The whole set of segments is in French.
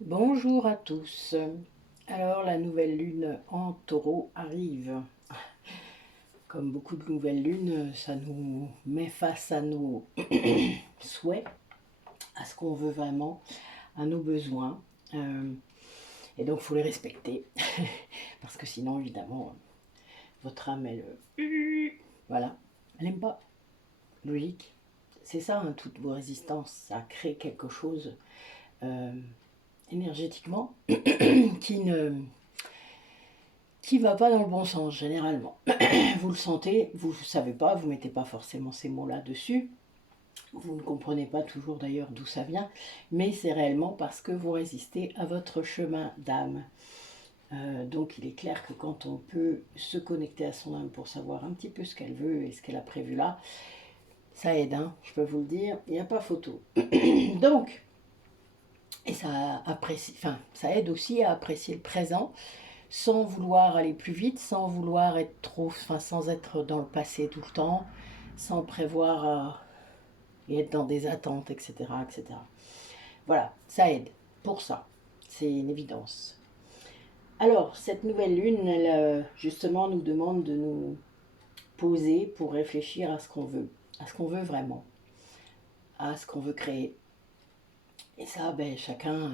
Bonjour à tous. Alors la nouvelle lune en taureau arrive. Comme beaucoup de nouvelles lunes, ça nous met face à nos souhaits, à ce qu'on veut vraiment, à nos besoins. Et donc il faut les respecter. Parce que sinon, évidemment, votre âme, elle... Voilà, elle n'aime pas. Logique. C'est ça, hein, toutes vos résistances. Ça crée quelque chose euh, énergétiquement qui va pas dans le bon sens généralement. Vous le sentez, vous ne savez pas, vous ne mettez pas forcément ces mots-là dessus. Vous ne comprenez pas toujours d'ailleurs d'où ça vient, mais c'est réellement parce que vous résistez à votre chemin d'âme. Donc il est clair que quand on peut se connecter à son âme pour savoir un petit peu ce qu'elle veut et ce qu'elle a prévu là, ça aide, hein, je peux vous le dire, il n'y a pas photo. Donc, et ça aide aussi à apprécier le présent sans vouloir aller plus vite, sans vouloir être sans être dans le passé tout le temps, sans prévoir et être dans des attentes, etc., etc. Voilà, ça aide pour ça, c'est une évidence. Alors, cette nouvelle lune, elle, justement, nous demande de nous poser pour réfléchir à ce qu'on veut, à ce qu'on veut vraiment, à ce qu'on veut créer. Et ça, ben, chacun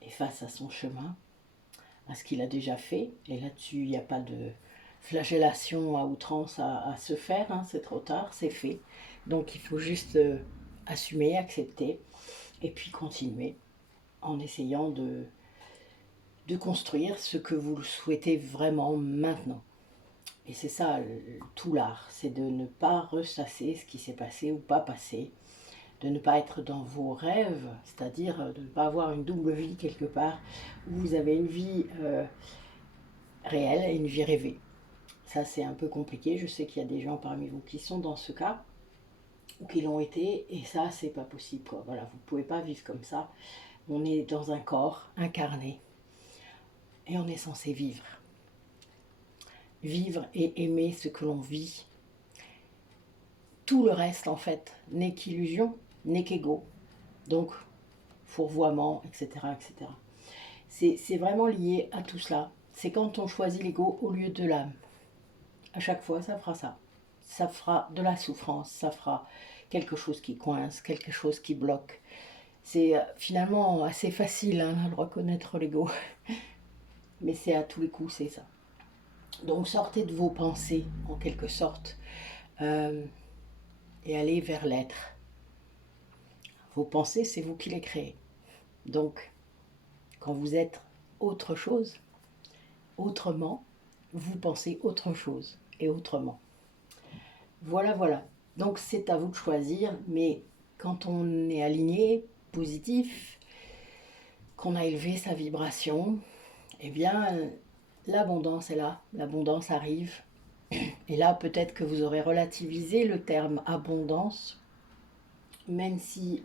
est face à son chemin, à ce qu'il a déjà fait. Et là-dessus, il n'y a pas de flagellation à outrance à se faire, hein, c'est trop tard, c'est fait. Donc il faut juste assumer, accepter, et puis continuer en essayant de construire ce que vous souhaitez vraiment maintenant. Et c'est ça tout l'art, c'est de ne pas ressasser ce qui s'est passé ou pas passé, de ne pas être dans vos rêves, c'est-à-dire de ne pas avoir une double vie quelque part, où vous avez une vie réelle et une vie rêvée. Ça, c'est un peu compliqué. Je sais qu'il y a des gens parmi vous qui sont dans ce cas ou qui l'ont été, et ça, c'est pas possible, quoi. Voilà, vous pouvez pas vivre comme ça. On est dans un corps incarné et on est censé vivre. Vivre et aimer ce que l'on vit. Tout le reste, en fait, n'est qu'illusion, n'est qu'ego. Donc, fourvoiement, etc., etc. C'est vraiment lié à tout cela. C'est quand on choisit l'ego au lieu de l'âme. À chaque fois, ça fera ça. Ça fera de la souffrance, ça fera quelque chose qui coince, quelque chose qui bloque. C'est finalement assez facile hein, de reconnaître l'ego, mais c'est à tous les coups, c'est ça. Donc sortez de vos pensées, en quelque sorte, euh, et allez vers l'être. Vos pensées, c'est vous qui les créez. Donc, quand vous êtes autre chose, autrement, vous pensez autre chose et autrement. Voilà, voilà. Donc c'est à vous de choisir, mais quand on est aligné, positif, qu'on a élevé sa vibration, eh bien l'abondance est là, l'abondance arrive. Et là peut-être que vous aurez relativisé le terme abondance, même si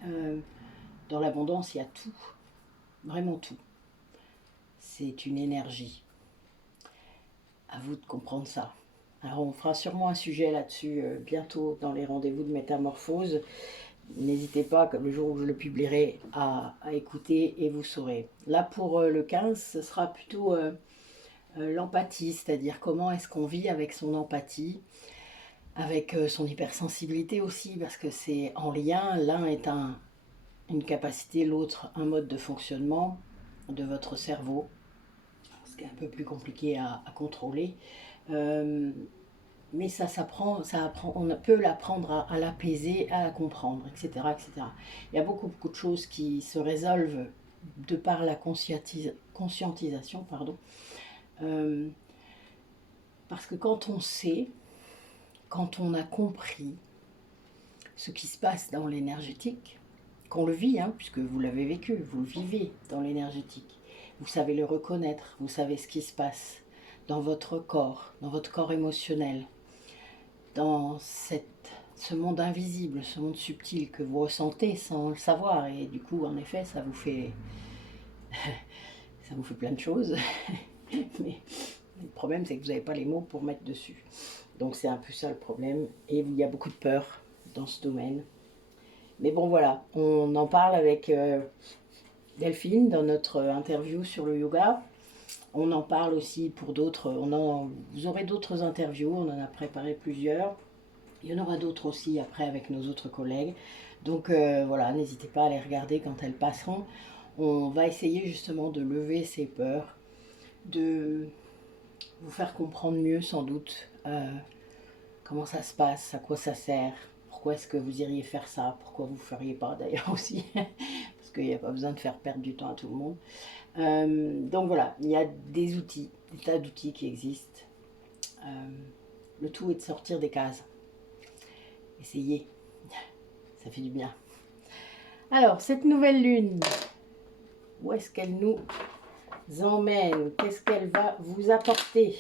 dans l'abondance il y a tout, vraiment tout. C'est une énergie. À vous de comprendre ça. Alors on fera sûrement un sujet là-dessus bientôt dans les rendez-vous de métamorphose. N'hésitez pas, comme le jour où je le publierai, à écouter et vous saurez. Là, pour le 15, ce sera plutôt l'empathie, c'est-à-dire comment est-ce qu'on vit avec son empathie, avec son hypersensibilité aussi, parce que c'est en lien, l'un est une capacité, l'autre un mode de fonctionnement de votre cerveau, ce qui est un peu plus compliqué à contrôler. Euh, mais ça s'apprend, on peut l'apprendre à l'apaiser, à la comprendre, etc., etc. Il y a beaucoup, beaucoup de choses qui se résolvent de par la conscientisation, pardon. Euh, Parce que quand on sait, quand on a compris ce qui se passe dans l'énergétique, qu'on le vit, hein, puisque vous l'avez vécu, vous le vivez dans l'énergétique, vous savez le reconnaître, vous savez ce qui se passe dans votre corps émotionnel, dans ce monde invisible, ce monde subtil que vous ressentez sans le savoir. Et du coup, en effet, ça vous fait plein de choses. Mais le problème, c'est que vous n'avez pas les mots pour mettre dessus. Donc c'est un peu ça le problème. Et il y a beaucoup de peur dans ce domaine. Mais bon, voilà, on en parle avec Delphine dans notre interview sur le yoga. On en parle aussi pour d'autres. Vous aurez d'autres interviews, on en a préparé plusieurs. Il y en aura d'autres aussi après avec nos autres collègues. Donc voilà, n'hésitez pas à les regarder quand elles passeront. On va essayer justement de lever ces peurs, de vous faire comprendre mieux sans doute comment ça se passe, à quoi ça sert, pourquoi est-ce que vous iriez faire ça, pourquoi vous ne feriez pas d'ailleurs aussi, parce qu'il n'y a pas besoin de faire perdre du temps à tout le monde. Donc voilà, il y a des outils, des tas d'outils qui existent. Le tout est de sortir des cases. Essayez, ça fait du bien. Alors, cette nouvelle lune, où est-ce qu'elle nous emmène? Qu'est-ce qu'elle va vous apporter?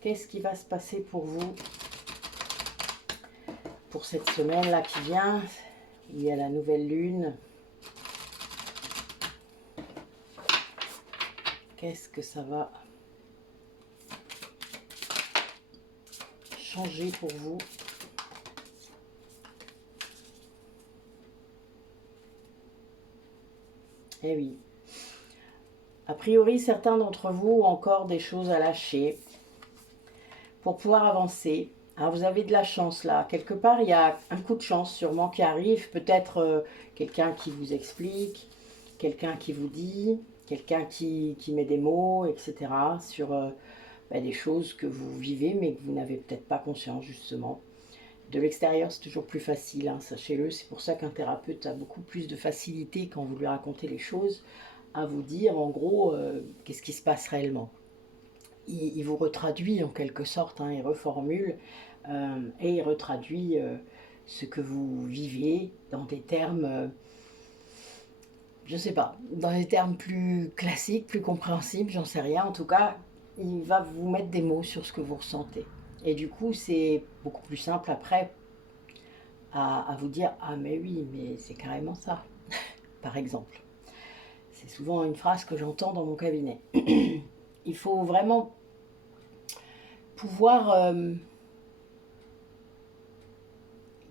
Qu'est-ce qui va se passer pour vous pour cette semaine-là qui vient, où il y a la nouvelle lune? Qu'est-ce que ça va changer pour vous? Eh oui. A priori, certains d'entre vous ont encore des choses à lâcher pour pouvoir avancer. Alors, vous avez de la chance là. Quelque part, il y a un coup de chance sûrement qui arrive. Peut-être quelqu'un qui vous explique, quelqu'un qui vous dit, quelqu'un qui met des mots, etc. sur des choses que vous vivez mais que vous n'avez peut-être pas conscience justement. De l'extérieur, c'est toujours plus facile, hein, sachez-le. C'est pour ça qu'un thérapeute a beaucoup plus de facilité quand vous lui racontez les choses à vous dire en gros qu'est-ce qui se passe réellement. Il vous retraduit en quelque sorte, hein, il reformule et il retraduit ce que vous vivez dans des termes, je ne sais pas, dans des termes plus classiques, plus compréhensibles, j'en sais rien. En tout cas, il va vous mettre des mots sur ce que vous ressentez. Et du coup, c'est beaucoup plus simple après à vous dire « Ah mais oui, mais c'est carrément ça », par exemple. C'est souvent une phrase que j'entends dans mon cabinet. Il faut vraiment pouvoir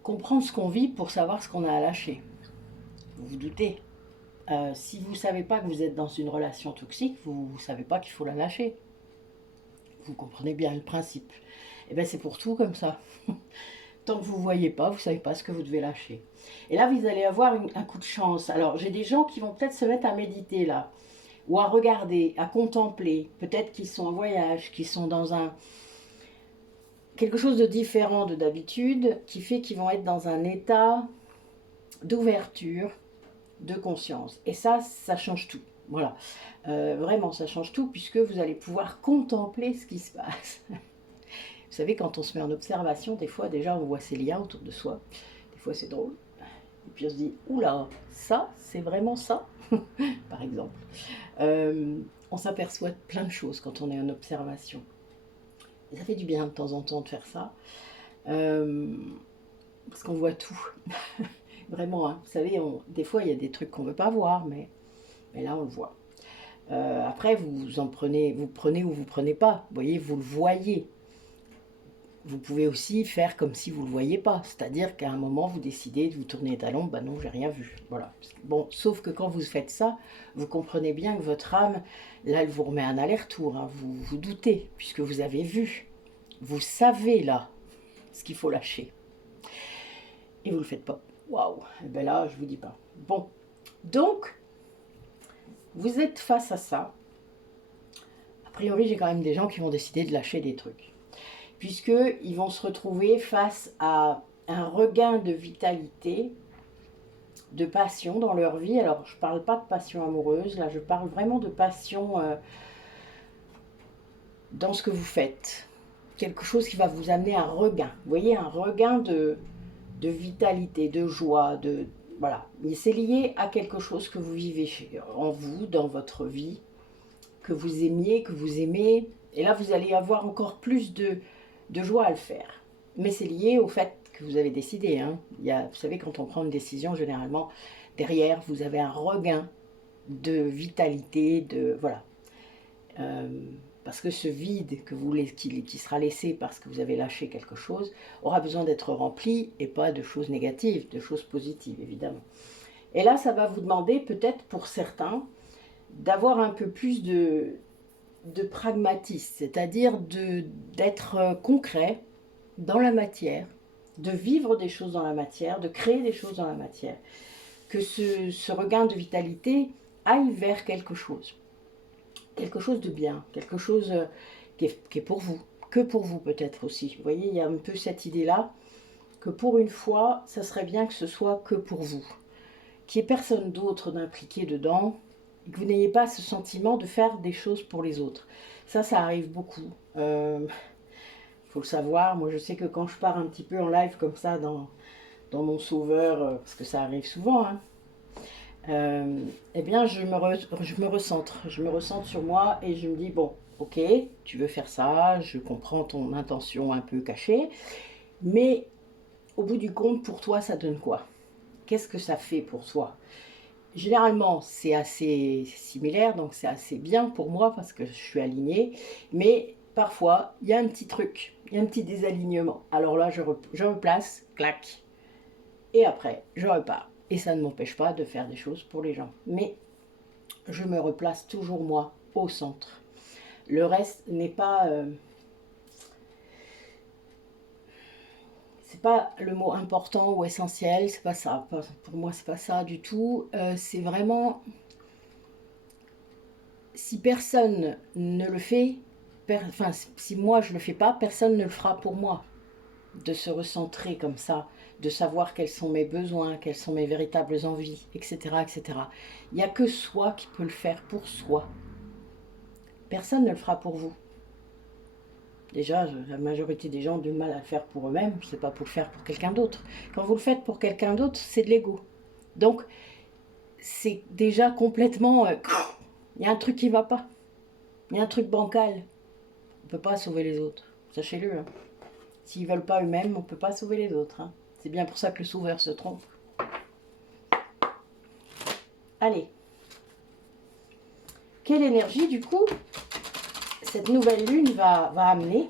comprendre ce qu'on vit pour savoir ce qu'on a à lâcher. Vous vous doutez. Si vous ne savez pas que vous êtes dans une relation toxique, vous ne savez pas qu'il faut la lâcher. Vous comprenez bien le principe. Et bien c'est pour tout comme ça. Tant que vous ne voyez pas, vous ne savez pas ce que vous devez lâcher. Et là, vous allez avoir un coup de chance. Alors, j'ai des gens qui vont peut-être se mettre à méditer là, ou à regarder, à contempler. Peut-être qu'ils sont en voyage, qu'ils sont dans quelque chose de différent de d'habitude, qui fait qu'ils vont être dans un état d'ouverture, de conscience. Et ça change tout. Voilà. Vraiment, ça change tout puisque vous allez pouvoir contempler ce qui se passe. Vous savez, quand on se met en observation, des fois, déjà, on voit ces liens autour de soi. Des fois, c'est drôle. Et puis, on se dit, oula, ça, c'est vraiment ça, par exemple. On s'aperçoit de plein de choses quand on est en observation. Et ça fait du bien de temps en temps de faire ça. Parce qu'on voit tout. Vraiment, hein. Vous savez, des fois, il y a des trucs qu'on ne veut pas voir, mais là, on le voit. Après, vous prenez ou vous prenez pas. Vous voyez, vous le voyez. Vous pouvez aussi faire comme si vous ne le voyez pas. C'est-à-dire qu'à un moment, vous décidez de vous tourner les talons. Ben non, j'ai rien vu. Voilà. Bon, sauf que quand vous faites ça, vous comprenez bien que votre âme, là, elle vous remet un aller-retour. Hein. Vous vous doutez, puisque vous avez vu. Vous savez, là, ce qu'il faut lâcher. Et vous ne le faites pas. Waouh. Et bien là, je ne vous dis pas. Bon. Donc, vous êtes face à ça. A priori, j'ai quand même des gens qui vont décider de lâcher des trucs. Puisqu'ils vont se retrouver face à un regain de vitalité, de passion dans leur vie. Alors, je ne parle pas de passion amoureuse, là, je parle vraiment de passion dans ce que vous faites. Quelque chose qui va vous amener un regain. Vous voyez, un regain de vitalité, de joie, voilà. Mais c'est lié à quelque chose que vous vivez en vous, dans votre vie, que vous aimiez, que vous aimez. Et là, vous allez avoir encore plus de joie à le faire. Mais c'est lié au fait que vous avez décidé. Hein. Vous savez, quand on prend une décision, généralement, derrière, vous avez un regain de vitalité, voilà. Parce que ce vide qui sera laissé parce que vous avez lâché quelque chose, aura besoin d'être rempli, et pas de choses négatives, de choses positives, évidemment. Et là, ça va vous demander peut-être pour certains d'avoir un peu plus de pragmatisme, c'est-à-dire d'être concret dans la matière, de vivre des choses dans la matière, de créer des choses dans la matière, que ce regain de vitalité aille vers quelque chose de bien, quelque chose qui est pour vous, que pour vous peut-être aussi. Vous voyez, il y a un peu cette idée-là, que pour une fois, ça serait bien que ce soit que pour vous, qu'il n'y ait personne d'autre d'impliqué dedans, et que vous n'ayez pas ce sentiment de faire des choses pour les autres. Ça arrive beaucoup. Faut le savoir, moi je sais que quand je pars un petit peu en live comme ça dans mon sauveur, parce que ça arrive souvent, hein, eh bien je me recentre sur moi et je me dis bon, ok, tu veux faire ça, je comprends ton intention un peu cachée, mais au bout du compte, pour toi, ça donne quoi? Qu'est-ce que ça fait pour toi? Généralement, c'est assez similaire, donc c'est assez bien pour moi parce que je suis alignée, mais parfois, il y a un petit truc, il y a un petit désalignement. Alors là, je replace, clac, et après, je repars. Et ça ne m'empêche pas de faire des choses pour les gens. Mais je me replace toujours, moi, au centre. Le reste n'est pas... c'est pas le mot important ou essentiel, c'est pas ça. Pour moi, c'est pas ça du tout. C'est vraiment... Si personne ne le fait, enfin, si moi je le fais pas, personne ne le fera pour moi. De se recentrer comme ça, de savoir quels sont mes besoins, quelles sont mes véritables envies, etc. etc. Il n'y a que soi qui peut le faire pour soi. Personne ne le fera pour vous. Déjà, la majorité des gens ont du mal à le faire pour eux-mêmes, c'est pas pour le faire pour quelqu'un d'autre. Quand vous le faites pour quelqu'un d'autre, c'est de l'ego. Donc, c'est déjà complètement... il y a un truc qui va pas. Il y a un truc bancal. On ne peut pas sauver les autres. Sachez-le. Hein. S'ils ne veulent pas eux-mêmes, on ne peut pas sauver les autres. Hein. C'est bien pour ça que le sauveur se trompe. Allez. Quelle énergie, du coup, cette nouvelle lune va amener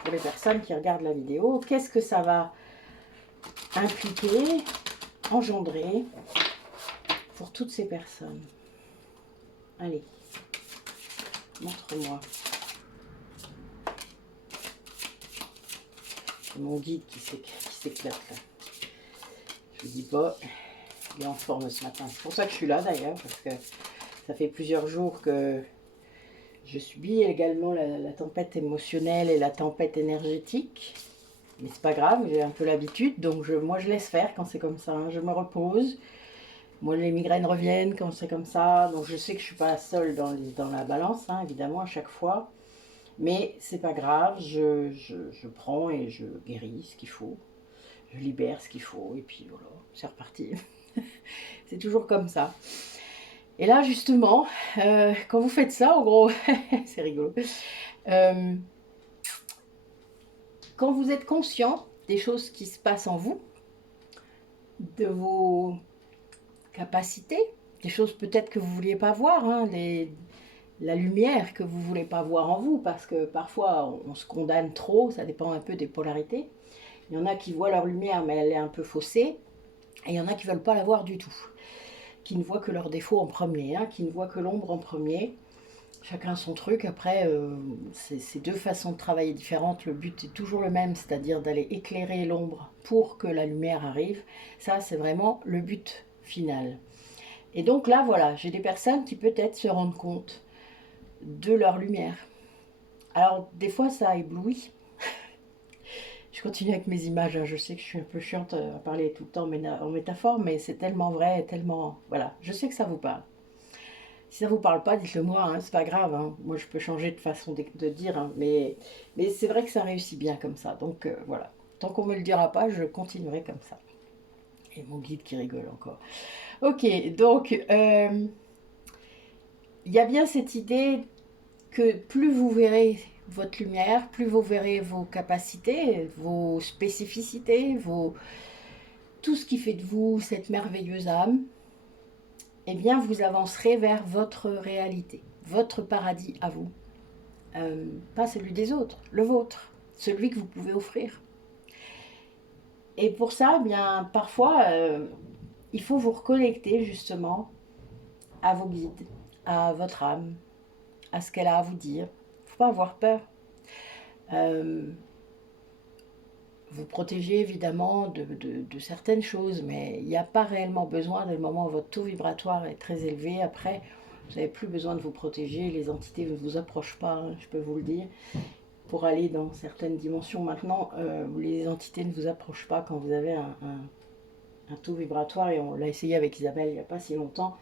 pour les personnes qui regardent la vidéo? Qu'est-ce que ça va impliquer, engendrer pour toutes ces personnes? Allez, montre-moi. C'est mon guide qui s'éclate là. Je vous dis pas, il est en forme ce matin. C'est pour ça que je suis là d'ailleurs, parce que ça fait plusieurs jours que je subis également la tempête émotionnelle et la tempête énergétique. Mais c'est pas grave, j'ai un peu l'habitude, donc moi je laisse faire quand c'est comme ça. Hein. Je me repose. Moi les migraines reviennent quand c'est comme ça, donc je sais que je suis pas seule dans la balance, hein, évidemment, à chaque fois. Mais c'est pas grave, je prends et je guéris ce qu'il faut. Je libère ce qu'il faut, et puis voilà, c'est reparti. C'est toujours comme ça. Et là, justement, quand vous faites ça, en gros, c'est rigolo, quand vous êtes conscient des choses qui se passent en vous, de vos capacités, des choses peut-être que vous ne vouliez pas voir, hein, la lumière que vous ne voulez pas voir en vous, parce que parfois on se condamne trop, ça dépend un peu des polarités. Il y en a qui voient leur lumière, mais elle est un peu faussée, et il y en a qui ne veulent pas la voir du tout, qui ne voient que leurs défauts en premier, hein, qui ne voient que l'ombre en premier. Chacun son truc. Après, c'est deux façons de travailler différentes. Le but est toujours le même, c'est-à-dire d'aller éclairer l'ombre pour que la lumière arrive. Ça, c'est vraiment le but final. Et donc là, voilà, j'ai des personnes qui peut-être se rendent compte de leur lumière. Alors, des fois, ça éblouit. Je continue avec mes images. Hein. Je sais que je suis un peu chiante à parler tout le temps en métaphore, mais c'est tellement vrai, tellement... Voilà, je sais que ça vous parle. Si ça ne vous parle pas, dites-le moi, hein, c'est pas grave. Hein. Moi, je peux changer de façon de dire, hein, mais c'est vrai que ça réussit bien comme ça. Donc voilà, tant qu'on ne me le dira pas, je continuerai comme ça. Et mon guide qui rigole encore. Ok, donc il y a bien cette idée que plus vous verrez votre lumière, plus vous verrez vos capacités, vos spécificités, tout ce qui fait de vous cette merveilleuse âme, eh bien vous avancerez vers votre réalité, votre paradis à vous. Pas celui des autres, le vôtre, celui que vous pouvez offrir. Et pour ça, eh bien parfois, il faut vous reconnecter justement à vos guides, à votre âme, à ce qu'elle a à vous dire. Il ne faut pas avoir peur. Vous protégez évidemment de certaines choses, mais il n'y a pas réellement besoin, dès le moment où votre taux vibratoire est très élevé. Après, vous n'avez plus besoin de vous protéger, les entités ne vous approchent pas, hein, je peux vous le dire. Pour aller dans certaines dimensions maintenant, les entités ne vous approchent pas quand vous avez un taux vibratoire, et on l'a essayé avec Isabelle il n'y a pas si longtemps.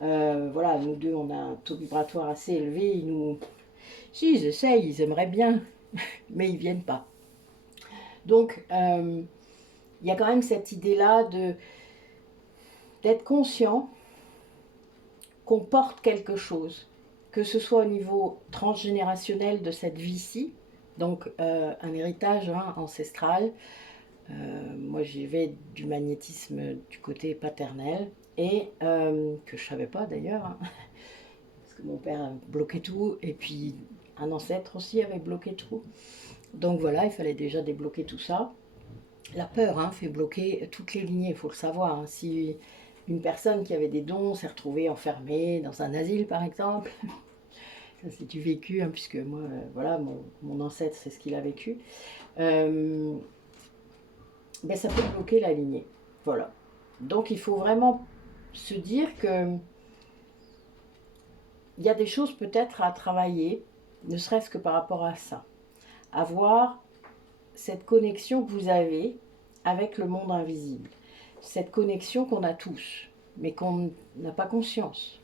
Voilà, nous deux, on a un taux vibratoire assez élevé. Si, ils essayent, ils aimeraient bien, mais ils ne viennent pas. Donc, il y a quand même cette idée-là d'être conscient qu'on porte quelque chose, que ce soit au niveau transgénérationnel de cette vie-ci, donc un héritage ancestral. Moi, j'y vais du magnétisme du côté paternel, et que je ne savais pas d'ailleurs, hein, parce que mon père a bloqué tout, et puis un ancêtre aussi avait bloqué tout. Donc voilà, il fallait déjà débloquer tout ça. La peur fait bloquer toutes les lignées, il faut le savoir. Hein. Si une personne qui avait des dons s'est retrouvée enfermée dans un asile, par exemple, ça c'est du vécu, hein, puisque moi, voilà, mon ancêtre, c'est ce qu'il a vécu, ben, ça peut bloquer la lignée. Voilà. Donc il faut vraiment se dire que il y a des choses peut-être à travailler, ne serait-ce que par rapport à ça. Avoir cette connexion que vous avez avec le monde invisible. Cette connexion qu'on a tous, mais qu'on n'a pas conscience.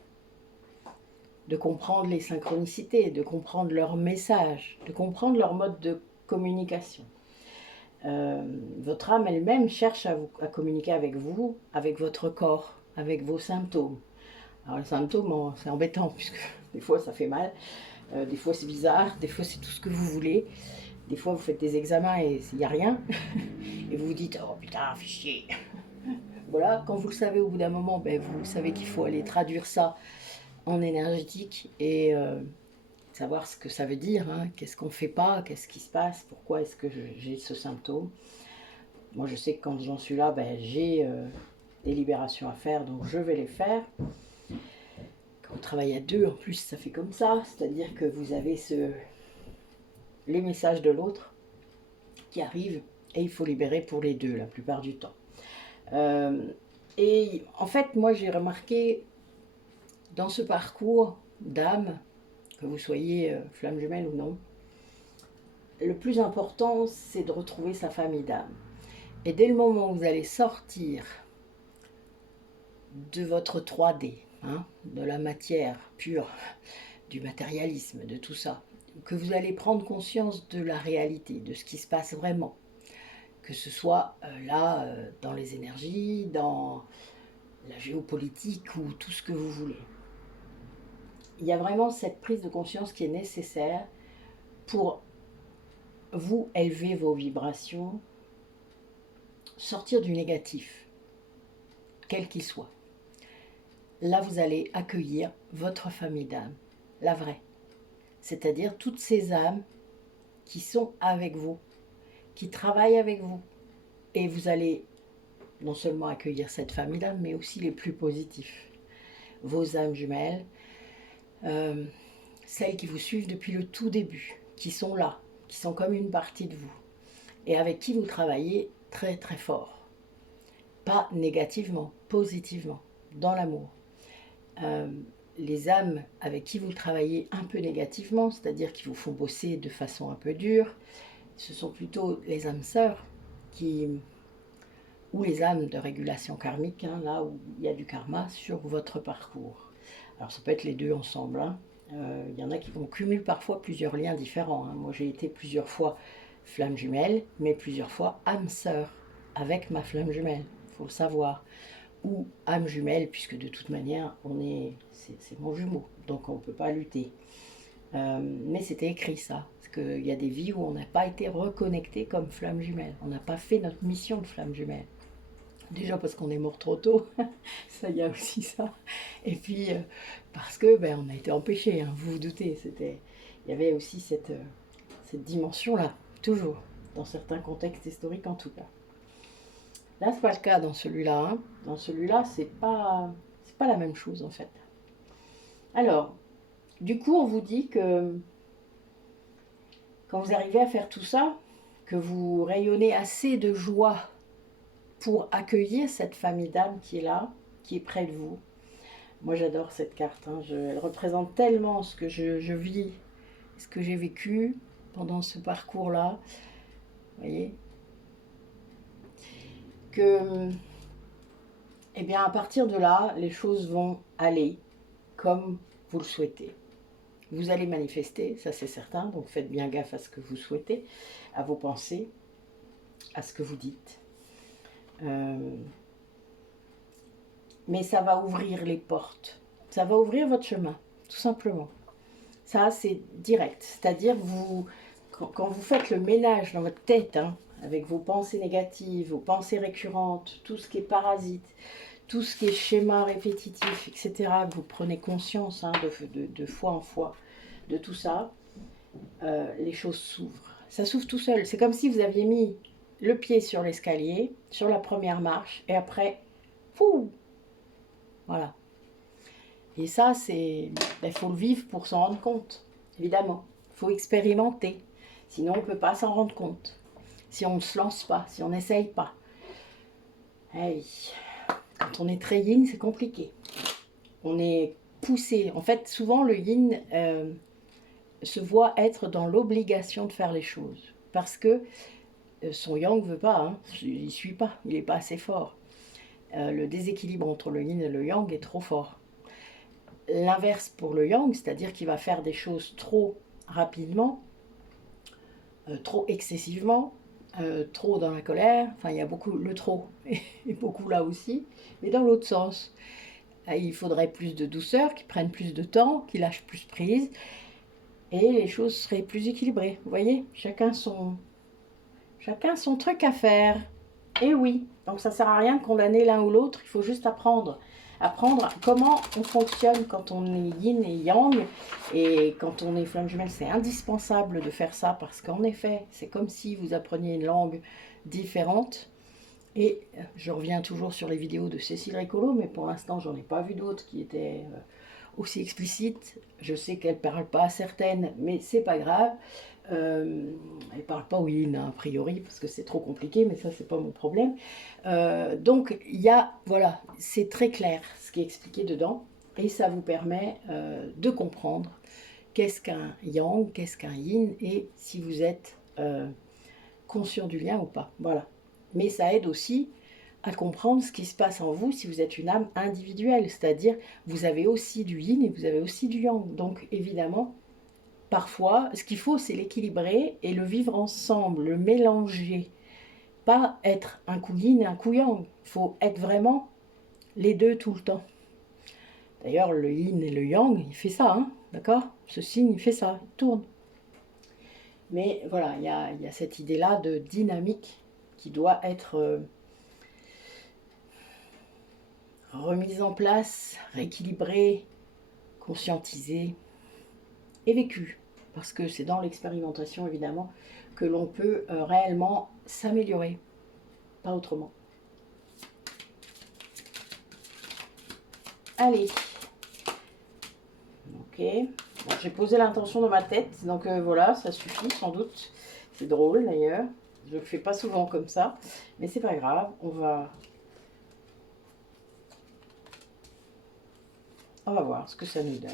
De comprendre les synchronicités, de comprendre leurs messages, de comprendre leur mode de communication. Votre âme elle-même cherche à communiquer avec vous, avec votre corps, avec vos symptômes. Alors les symptômes, c'est embêtant, puisque des fois ça fait mal, des fois c'est bizarre, des fois c'est tout ce que vous voulez. Des fois, vous faites des examens et il n'y a rien. Et vous vous dites, oh putain, fais chier. Voilà, quand vous le savez au bout d'un moment, ben, vous savez qu'il faut aller traduire ça en énergétique et savoir ce que ça veut dire. Hein. Qu'est-ce qu'on ne fait pas, qu'est-ce qui se passe, pourquoi est-ce que j'ai ce symptôme. Moi, je sais que quand j'en suis là, ben, j'ai des libérations à faire, donc je vais les faire. Quand on travaille à deux, en plus, ça fait comme ça. C'est-à-dire que vous avez les messages de l'autre qui arrivent, et il faut libérer pour les deux la plupart du temps. Et en fait, moi j'ai remarqué dans ce parcours d'âme, que vous soyez flamme jumelle ou non, le plus important c'est de retrouver sa famille d'âme. Et dès le moment où vous allez sortir de votre 3D, de la matière pure, du matérialisme, de tout ça, que vous allez prendre conscience de la réalité, de ce qui se passe vraiment, que ce soit là, dans les énergies, dans la géopolitique ou tout ce que vous voulez. Il y a vraiment cette prise de conscience qui est nécessaire pour vous élever vos vibrations, sortir du négatif, quel qu'il soit. Là, vous allez accueillir votre famille d'âmes, la vraie. C'est-à-dire toutes ces âmes qui sont avec vous, qui travaillent avec vous. Et vous allez non seulement accueillir cette famille d'âmes, mais aussi les plus positifs. Vos âmes jumelles, celles qui vous suivent depuis le tout début, qui sont là, qui sont comme une partie de vous, et avec qui vous travaillez très très fort. Pas négativement, positivement, dans l'amour. Les âmes avec qui vous travaillez un peu négativement, c'est-à-dire qui vous font bosser de façon un peu dure, ce sont plutôt les âmes sœurs ou les âmes de régulation karmique, là où il y a du karma sur votre parcours. Alors ça peut être les deux ensemble. Y en a qui cumulent parfois plusieurs liens différents. Moi j'ai été plusieurs fois flamme jumelle, mais plusieurs fois âme sœur avec ma flamme jumelle, il faut le savoir. Ou âme jumelle, puisque de toute manière c'est mon jumeau, donc on ne peut pas lutter. Mais c'était écrit ça, parce qu'il y a des vies où on n'a pas été reconnecté comme flamme jumelle, on n'a pas fait notre mission de flamme jumelle. Déjà parce qu'on est mort trop tôt, ça y a aussi ça. Et puis parce que on a été empêché, vous vous doutez. Il y avait aussi cette dimension-là, toujours, dans certains contextes historiques en tout cas. Là, c'est pas le cas dans celui-là, hein. Dans celui-là, c'est pas la même chose en fait. Alors, du coup, on vous dit que quand vous arrivez à faire tout ça, que vous rayonnez assez de joie pour accueillir cette famille d'âmes qui est là, qui est près de vous. Moi, j'adore cette carte, hein. Elle représente tellement ce que je vis, ce que j'ai vécu pendant ce parcours-là. Vous voyez que, eh bien, à partir de là, les choses vont aller comme vous le souhaitez. Vous allez manifester, ça c'est certain, donc faites bien gaffe à ce que vous souhaitez, à vos pensées, à ce que vous dites. Mais ça va ouvrir les portes, ça va ouvrir votre chemin, tout simplement. Ça c'est direct, c'est-à-dire quand vous faites le ménage dans votre tête, hein, avec vos pensées négatives, vos pensées récurrentes, tout ce qui est parasite, tout ce qui est schéma répétitif, etc., que vous prenez conscience, hein, de fois en fois, de tout ça, les choses s'ouvrent. Ça s'ouvre tout seul. C'est comme si vous aviez mis le pied sur l'escalier, sur la première marche, et après, fou, voilà. Et ça, il faut le vivre pour s'en rendre compte, évidemment. Il faut expérimenter. Sinon, on ne peut pas s'en rendre compte. Si on ne se lance pas, si on n'essaye pas. Hey. Quand on est très yin, c'est compliqué. On est poussé. En fait, souvent, le yin se voit être dans l'obligation de faire les choses. Parce que son yang ne veut pas, hein. Il ne suit pas, il n'est pas assez fort. Le déséquilibre entre le yin et le yang est trop fort. L'inverse pour le yang, c'est-à-dire qu'il va faire des choses trop rapidement, trop excessivement, trop dans la colère, enfin il y a beaucoup, le trop et beaucoup là aussi, mais dans l'autre sens. Il faudrait plus de douceur, qu'ils prennent plus de temps, qu'ils lâchent plus prise, et les choses seraient plus équilibrées. Vous voyez, chacun son truc à faire. Et oui, donc ça sert à rien de condamner l'un ou l'autre, il faut juste apprendre comment on fonctionne quand on est yin et yang, et quand on est flamme jumelle, c'est indispensable de faire ça, parce qu'en effet, c'est comme si vous appreniez une langue différente. Et je reviens toujours sur les vidéos de Cécile Récolo, mais pour l'instant, j'en ai pas vu d'autres qui étaient aussi explicites. Je sais qu'elle parle pas à certaines, mais c'est pas grave. Elle parle pas au yin, a priori, parce que c'est trop compliqué, mais ça, c'est pas mon problème. Donc, il y a, voilà, c'est très clair ce qui est expliqué dedans, et ça vous permet de comprendre qu'est-ce qu'un yang, qu'est-ce qu'un yin, et si vous êtes conscient du lien ou pas. Voilà. Mais ça aide aussi à comprendre ce qui se passe en vous si vous êtes une âme individuelle, c'est-à-dire vous avez aussi du yin et vous avez aussi du yang. Donc évidemment, parfois, ce qu'il faut, c'est l'équilibrer et le vivre ensemble, le mélanger. Pas être un coup yin et un coup yang. Il faut être vraiment les deux tout le temps. D'ailleurs, le yin et le yang, il fait ça, hein, d'accord? Ce signe, il fait ça, il tourne. Mais voilà, il y a cette idée-là de dynamique qui doit être remise en place, rééquilibrée, conscientisée et vécue. Parce que c'est dans l'expérimentation, évidemment, que l'on peut réellement s'améliorer. Pas autrement. Allez. Ok. Bon, j'ai posé l'intention dans ma tête, donc voilà, ça suffit sans doute. C'est drôle d'ailleurs. Je ne le fais pas souvent comme ça, mais c'est pas grave. On va voir ce que ça nous donne.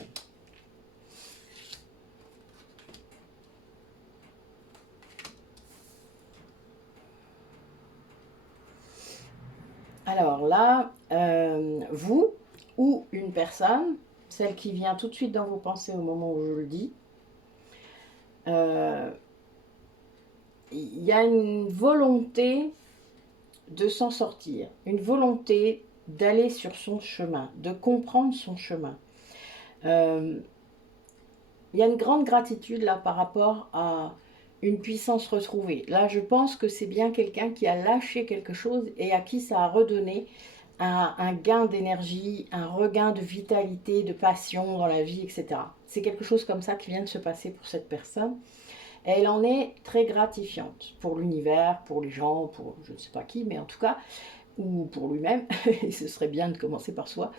Alors là, vous ou une personne, celle qui vient tout de suite dans vos pensées au moment où je le dis, il y a une volonté de s'en sortir, une volonté d'aller sur son chemin, de comprendre son chemin. Il y a une grande gratitude là par rapport à une puissance retrouvée. Là, je pense que c'est bien quelqu'un qui a lâché quelque chose et à qui ça a redonné un gain d'énergie, un regain de vitalité, de passion dans la vie, etc. C'est quelque chose comme ça qui vient de se passer pour cette personne. Elle en est très gratifiante pour l'univers, pour les gens, pour je ne sais pas qui, mais en tout cas, ou pour lui-même, et ce serait bien de commencer par soi.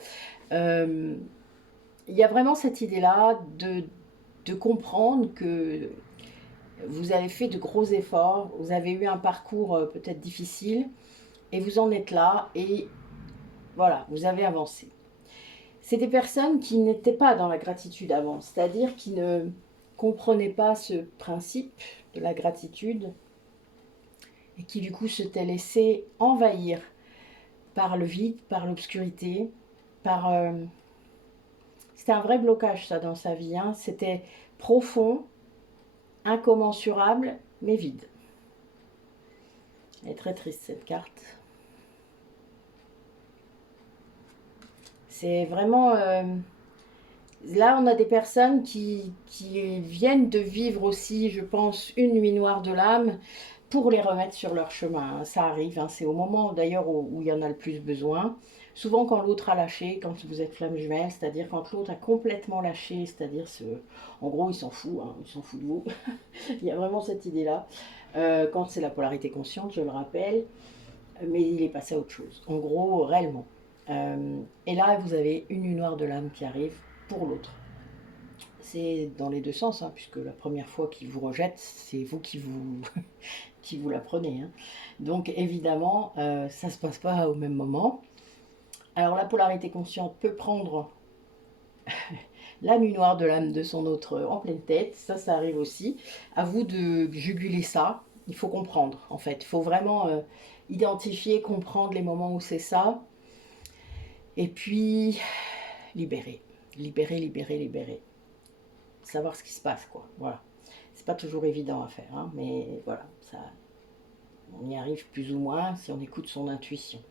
Il y a vraiment cette idée-là de comprendre que vous avez fait de gros efforts, vous avez eu un parcours peut-être difficile, et vous en êtes là, et voilà, vous avez avancé. C'est des personnes qui n'étaient pas dans la gratitude avant, c'est-à-dire qui ne comprenaient pas ce principe de la gratitude, et qui du coup s'étaient laissés envahir par le vide, par l'obscurité, par... C'était un vrai blocage ça dans sa vie, hein. C'était profond, incommensurable, mais vide. Elle est très triste cette carte. C'est vraiment... là, on a des personnes qui viennent de vivre aussi, je pense, une nuit noire de l'âme pour les remettre sur leur chemin. Ça arrive, hein. C'est au moment d'ailleurs où il y en a le plus besoin. Souvent quand l'autre a lâché, quand vous êtes flamme jumelle, c'est-à-dire quand l'autre a complètement lâché, c'est-à-dire en gros il s'en fout, hein, il s'en fout de vous. Il y a vraiment cette idée-là. Quand c'est la polarité consciente, je le rappelle, mais il est passé à autre chose. En gros, réellement. Et là, vous avez une nuit noire de l'âme qui arrive pour l'autre. C'est dans les deux sens, hein, puisque la première fois qu'il vous rejette, c'est vous qui vous, qui vous la prenez. Hein. Donc évidemment, ça ne se passe pas au même moment. Alors la polarité consciente peut prendre la nuit noire de l'âme de son autre en pleine tête, ça arrive aussi. À vous de juguler ça, il faut comprendre en fait. Il faut vraiment identifier, comprendre les moments où c'est ça. Et puis libérer, libérer, libérer, libérer. Savoir ce qui se passe, quoi. Voilà. C'est pas toujours évident à faire, hein, mais voilà, ça, on y arrive plus ou moins si on écoute son intuition.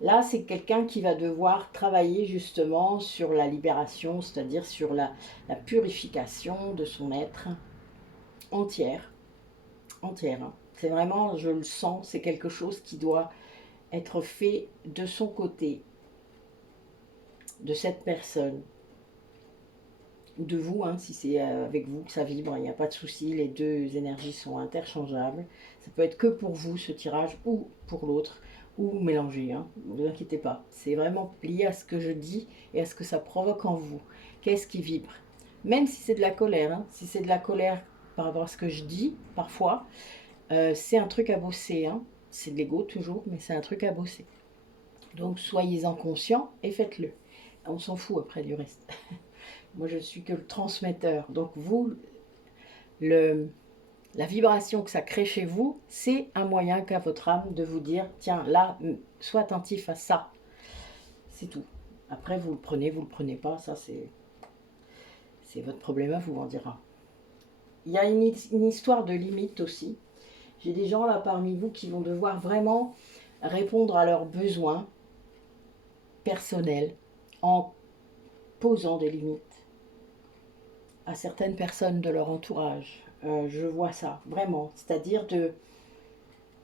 Là, c'est quelqu'un qui va devoir travailler justement sur la libération, c'est-à-dire sur la purification de son être entière. Entière. Hein. C'est vraiment, je le sens, c'est quelque chose qui doit être fait de son côté, de cette personne, de vous, hein, si c'est avec vous que ça vibre, il n'y a pas de souci, les deux énergies sont interchangeables. Ça peut être que pour vous ce tirage ou pour l'autre, ou mélangé, hein, ne vous inquiétez pas. C'est vraiment lié à ce que je dis et à ce que ça provoque en vous. Qu'est-ce qui vibre? Même si c'est de la colère, hein, si c'est de la colère par rapport à ce que je dis, parfois, c'est un truc à bosser. Hein. C'est de l'ego toujours, mais c'est un truc à bosser. Donc soyez-en conscients et faites-le. On s'en fout après du reste. Moi, je suis que le transmetteur. Donc, vous, la vibration que ça crée chez vous, c'est un moyen qu'a votre âme de vous dire, tiens, là, sois attentif à ça. C'est tout. Après, vous le prenez pas, ça, c'est votre problème à vous, on dira. Il y a une histoire de limite aussi. J'ai des gens là parmi vous qui vont devoir vraiment répondre à leurs besoins personnels en posant des limites à certaines personnes de leur entourage. Je vois ça, vraiment. C'est-à-dire de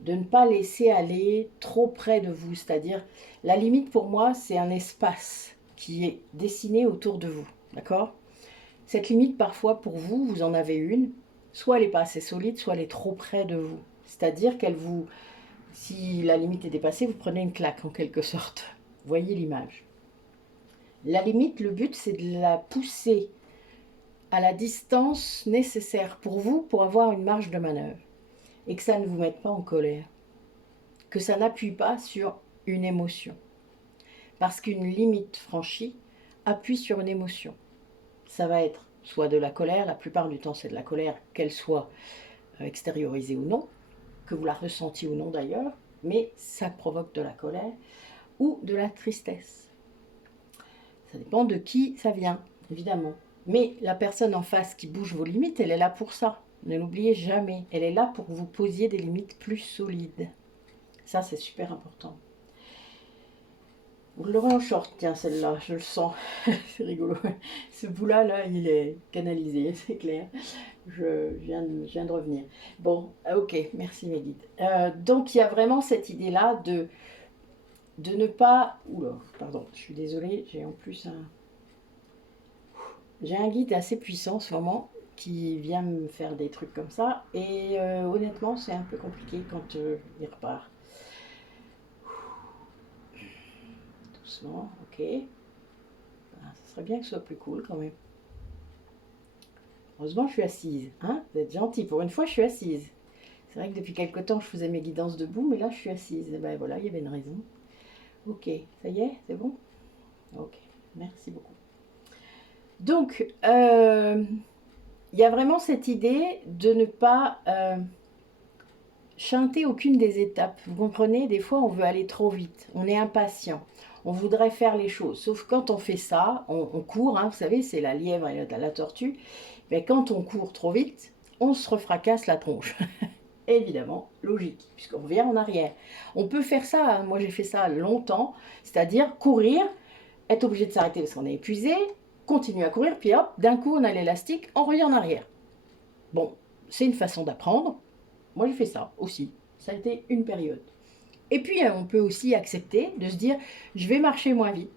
ne pas laisser aller trop près de vous. C'est-à-dire, la limite pour moi, c'est un espace qui est dessiné autour de vous. D'accord? Cette limite, parfois, pour vous, vous en avez une. Soit elle n'est pas assez solide, soit elle est trop près de vous. C'est-à-dire qu'elle vous... Si la limite est dépassée, vous prenez une claque, en quelque sorte. Voyez l'image. La limite, le but, c'est de la pousser à la distance nécessaire pour vous pour avoir une marge de manœuvre et que ça ne vous mette pas en colère, que ça n'appuie pas sur une émotion. Parce qu'une limite franchie appuie sur une émotion. Ça va être soit de la colère, la plupart du temps c'est de la colère, qu'elle soit extériorisée ou non, que vous la ressentiez ou non d'ailleurs, mais ça provoque de la colère ou de la tristesse. Ça dépend de qui ça vient, évidemment. Mais la personne en face qui bouge vos limites, elle est là pour ça. Ne l'oubliez jamais. Elle est là pour que vous posiez des limites plus solides. Ça, c'est super important. Vous l'aurez en short, tiens, celle-là, je le sens. C'est rigolo. Ce bout-là, là, il est canalisé, c'est clair. Je viens de revenir. Bon, ok, merci mes guides. Donc, il y a vraiment cette idée-là de ne pas... Oula, pardon, je suis désolée, j'ai en plus un... J'ai un guide assez puissant en ce moment. qui vient me faire des trucs comme ça. Et honnêtement, c'est un peu compliqué quand il repart. Doucement, ok. Ah, ça serait bien que ce soit plus cool quand même. Heureusement, je suis assise. Hein, vous êtes gentil. Pour une fois, je suis assise. C'est vrai que depuis quelque temps, je faisais mes guidances debout, mais là, je suis assise. Et ben voilà, il y avait une raison. Ok, ça y est, c'est bon? Ok, merci beaucoup. Donc, il y a vraiment cette idée de ne pas chanter aucune des étapes. Vous comprenez, des fois, on veut aller trop vite. On est impatient. On voudrait faire les choses. Sauf quand on fait ça, on court, hein, vous savez, c'est la lièvre et la tortue. Mais quand on court trop vite, on se refracasse la tronche. Évidemment, logique, puisqu'on revient en arrière. On peut faire ça, hein, moi j'ai fait ça longtemps, c'est-à-dire courir, être obligé de s'arrêter parce qu'on est épuisé, continuer à courir, puis hop, d'un coup on a l'élastique, on revient en arrière. Bon, c'est une façon d'apprendre. Moi j'ai fait ça aussi, ça a été une période. Et puis on peut aussi accepter de se dire, je vais marcher moins vite,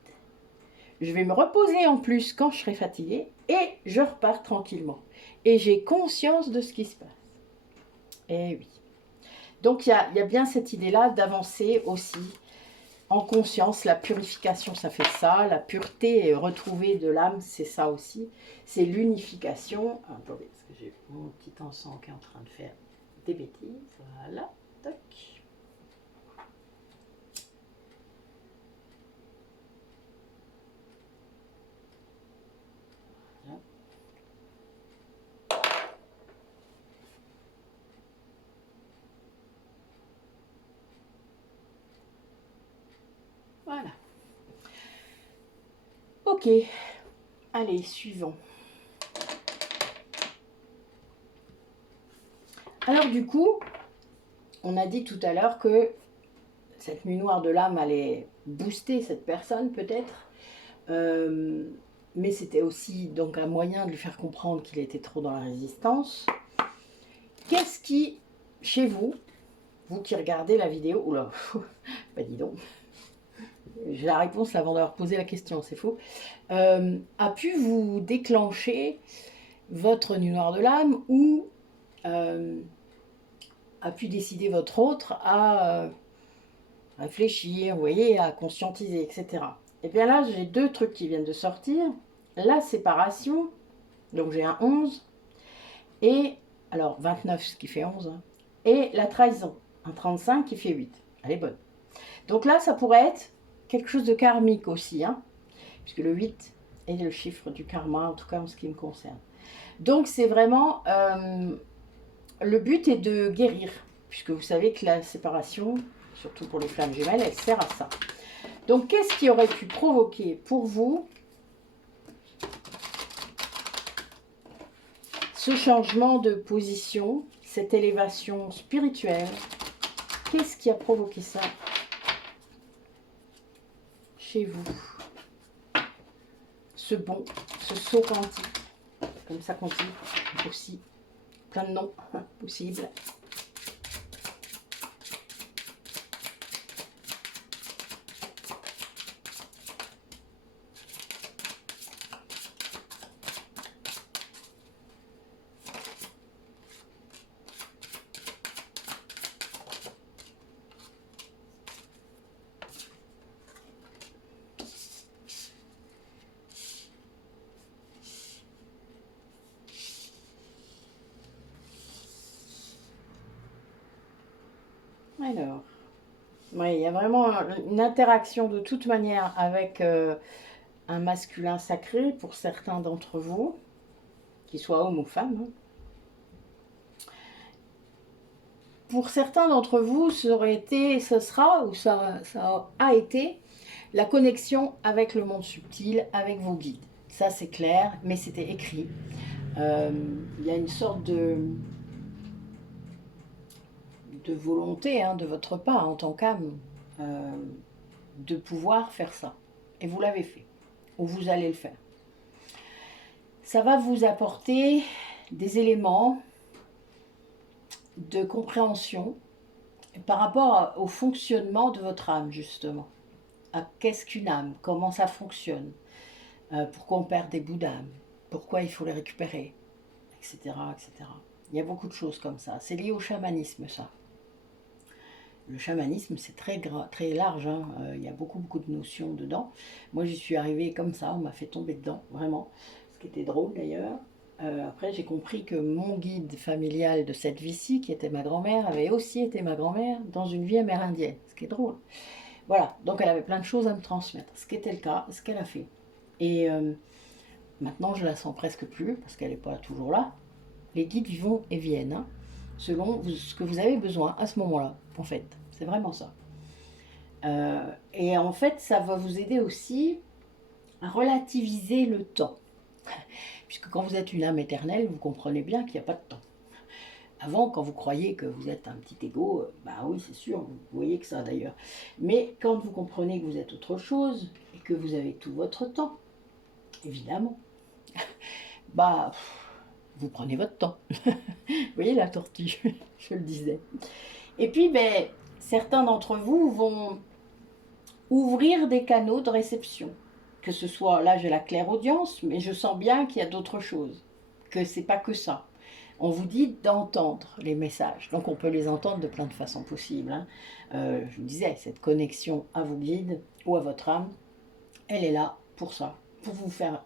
je vais me reposer en plus quand je serai fatigué, et je repars tranquillement. Et j'ai conscience de ce qui se passe. Eh oui. Donc il y a bien cette idée-là d'avancer aussi en conscience. La purification, ça fait ça. La pureté retrouvée de l'âme, c'est ça aussi. C'est l'unification. Attendez, parce que j'ai mon petit encens qui est en train de faire des bêtises. Voilà. Toc. Voilà. Voilà. Ok. Allez, suivant. Alors du coup, on a dit tout à l'heure que cette nuit noire de l'âme allait booster cette personne peut-être. Mais c'était aussi donc un moyen de lui faire comprendre qu'il était trop dans la résistance. Qu'est-ce qui, chez vous, vous qui regardez la vidéo, oula, bah dis donc, j'ai la réponse avant d'avoir posé la question, c'est faux, a pu vous déclencher votre nuit noire de l'âme ou a pu décider votre autre à réfléchir, vous voyez, à conscientiser, etc. Et bien là, j'ai deux trucs qui viennent de sortir. La séparation, donc j'ai un 11, et, alors 29 ce qui fait 11, hein, et la trahison, un 35 qui fait 8. Elle est bonne. Donc là, ça pourrait être quelque chose de karmique aussi, hein, puisque le 8 est le chiffre du karma, en tout cas en ce qui me concerne. Donc c'est vraiment, le but est de guérir, puisque vous savez que la séparation, surtout pour les flammes jumelles, elle sert à ça. Donc qu'est-ce qui aurait pu provoquer pour vous ce changement de position, cette élévation spirituelle? Qu'est-ce qui a provoqué ça chez vous? Ce bond, ce saut quantique, comme ça qu'on dit aussi, plein de noms possibles. Alors, oui, il y a vraiment une interaction de toute manière avec un masculin sacré pour certains d'entre vous, qu'ils soient hommes ou femmes. Hein. Pour certains d'entre vous, ça aurait été, ce sera ou ça a été la connexion avec le monde subtil, avec vos guides. Ça c'est clair, mais c'était écrit. Il y a une sorte de volonté hein, de votre part en tant qu'âme de pouvoir faire ça. Et vous l'avez fait, ou vous allez le faire. Ça va vous apporter des éléments de compréhension par rapport au fonctionnement de votre âme, justement. Qu'est-ce qu'une âme? Comment ça fonctionne? Pourquoi on perd des bouts d'âme? Pourquoi il faut les récupérer? etc., etc. Il y a beaucoup de choses comme ça. C'est lié au chamanisme, ça. Le chamanisme, c'est très large, hein. Il y a beaucoup de notions dedans. Moi, j'y suis arrivée comme ça, on m'a fait tomber dedans, vraiment. Ce qui était drôle, d'ailleurs. Après, j'ai compris que mon guide familial de cette vie-ci, qui était ma grand-mère, avait aussi été ma grand-mère dans une vie amérindienne, ce qui est drôle. Voilà, donc elle avait plein de choses à me transmettre, ce qui était le cas, ce qu'elle a fait. Et maintenant, je la sens presque plus, parce qu'elle n'est pas toujours là. Les guides vont et viennent, hein, selon ce que vous avez besoin à ce moment-là, en fait. C'est vraiment ça. Et en fait, ça va vous aider aussi à relativiser le temps. Puisque quand vous êtes une âme éternelle, vous comprenez bien qu'il n'y a pas de temps. Avant, quand vous croyez que vous êtes un petit ego, bah oui, c'est sûr, vous voyez que ça d'ailleurs. Mais quand vous comprenez que vous êtes autre chose, et que vous avez tout votre temps, évidemment, bah, vous prenez votre temps. Vous voyez la tortue, je le disais. Et puis, ben, certains d'entre vous vont ouvrir des canaux de réception. Que ce soit, là j'ai la clairaudience, mais je sens bien qu'il y a d'autres choses, que c'est pas que ça. On vous dit d'entendre les messages, donc on peut les entendre de plein de façons possibles, hein. Je vous disais, cette connexion à vos guides ou à votre âme, elle est là pour ça, pour vous faire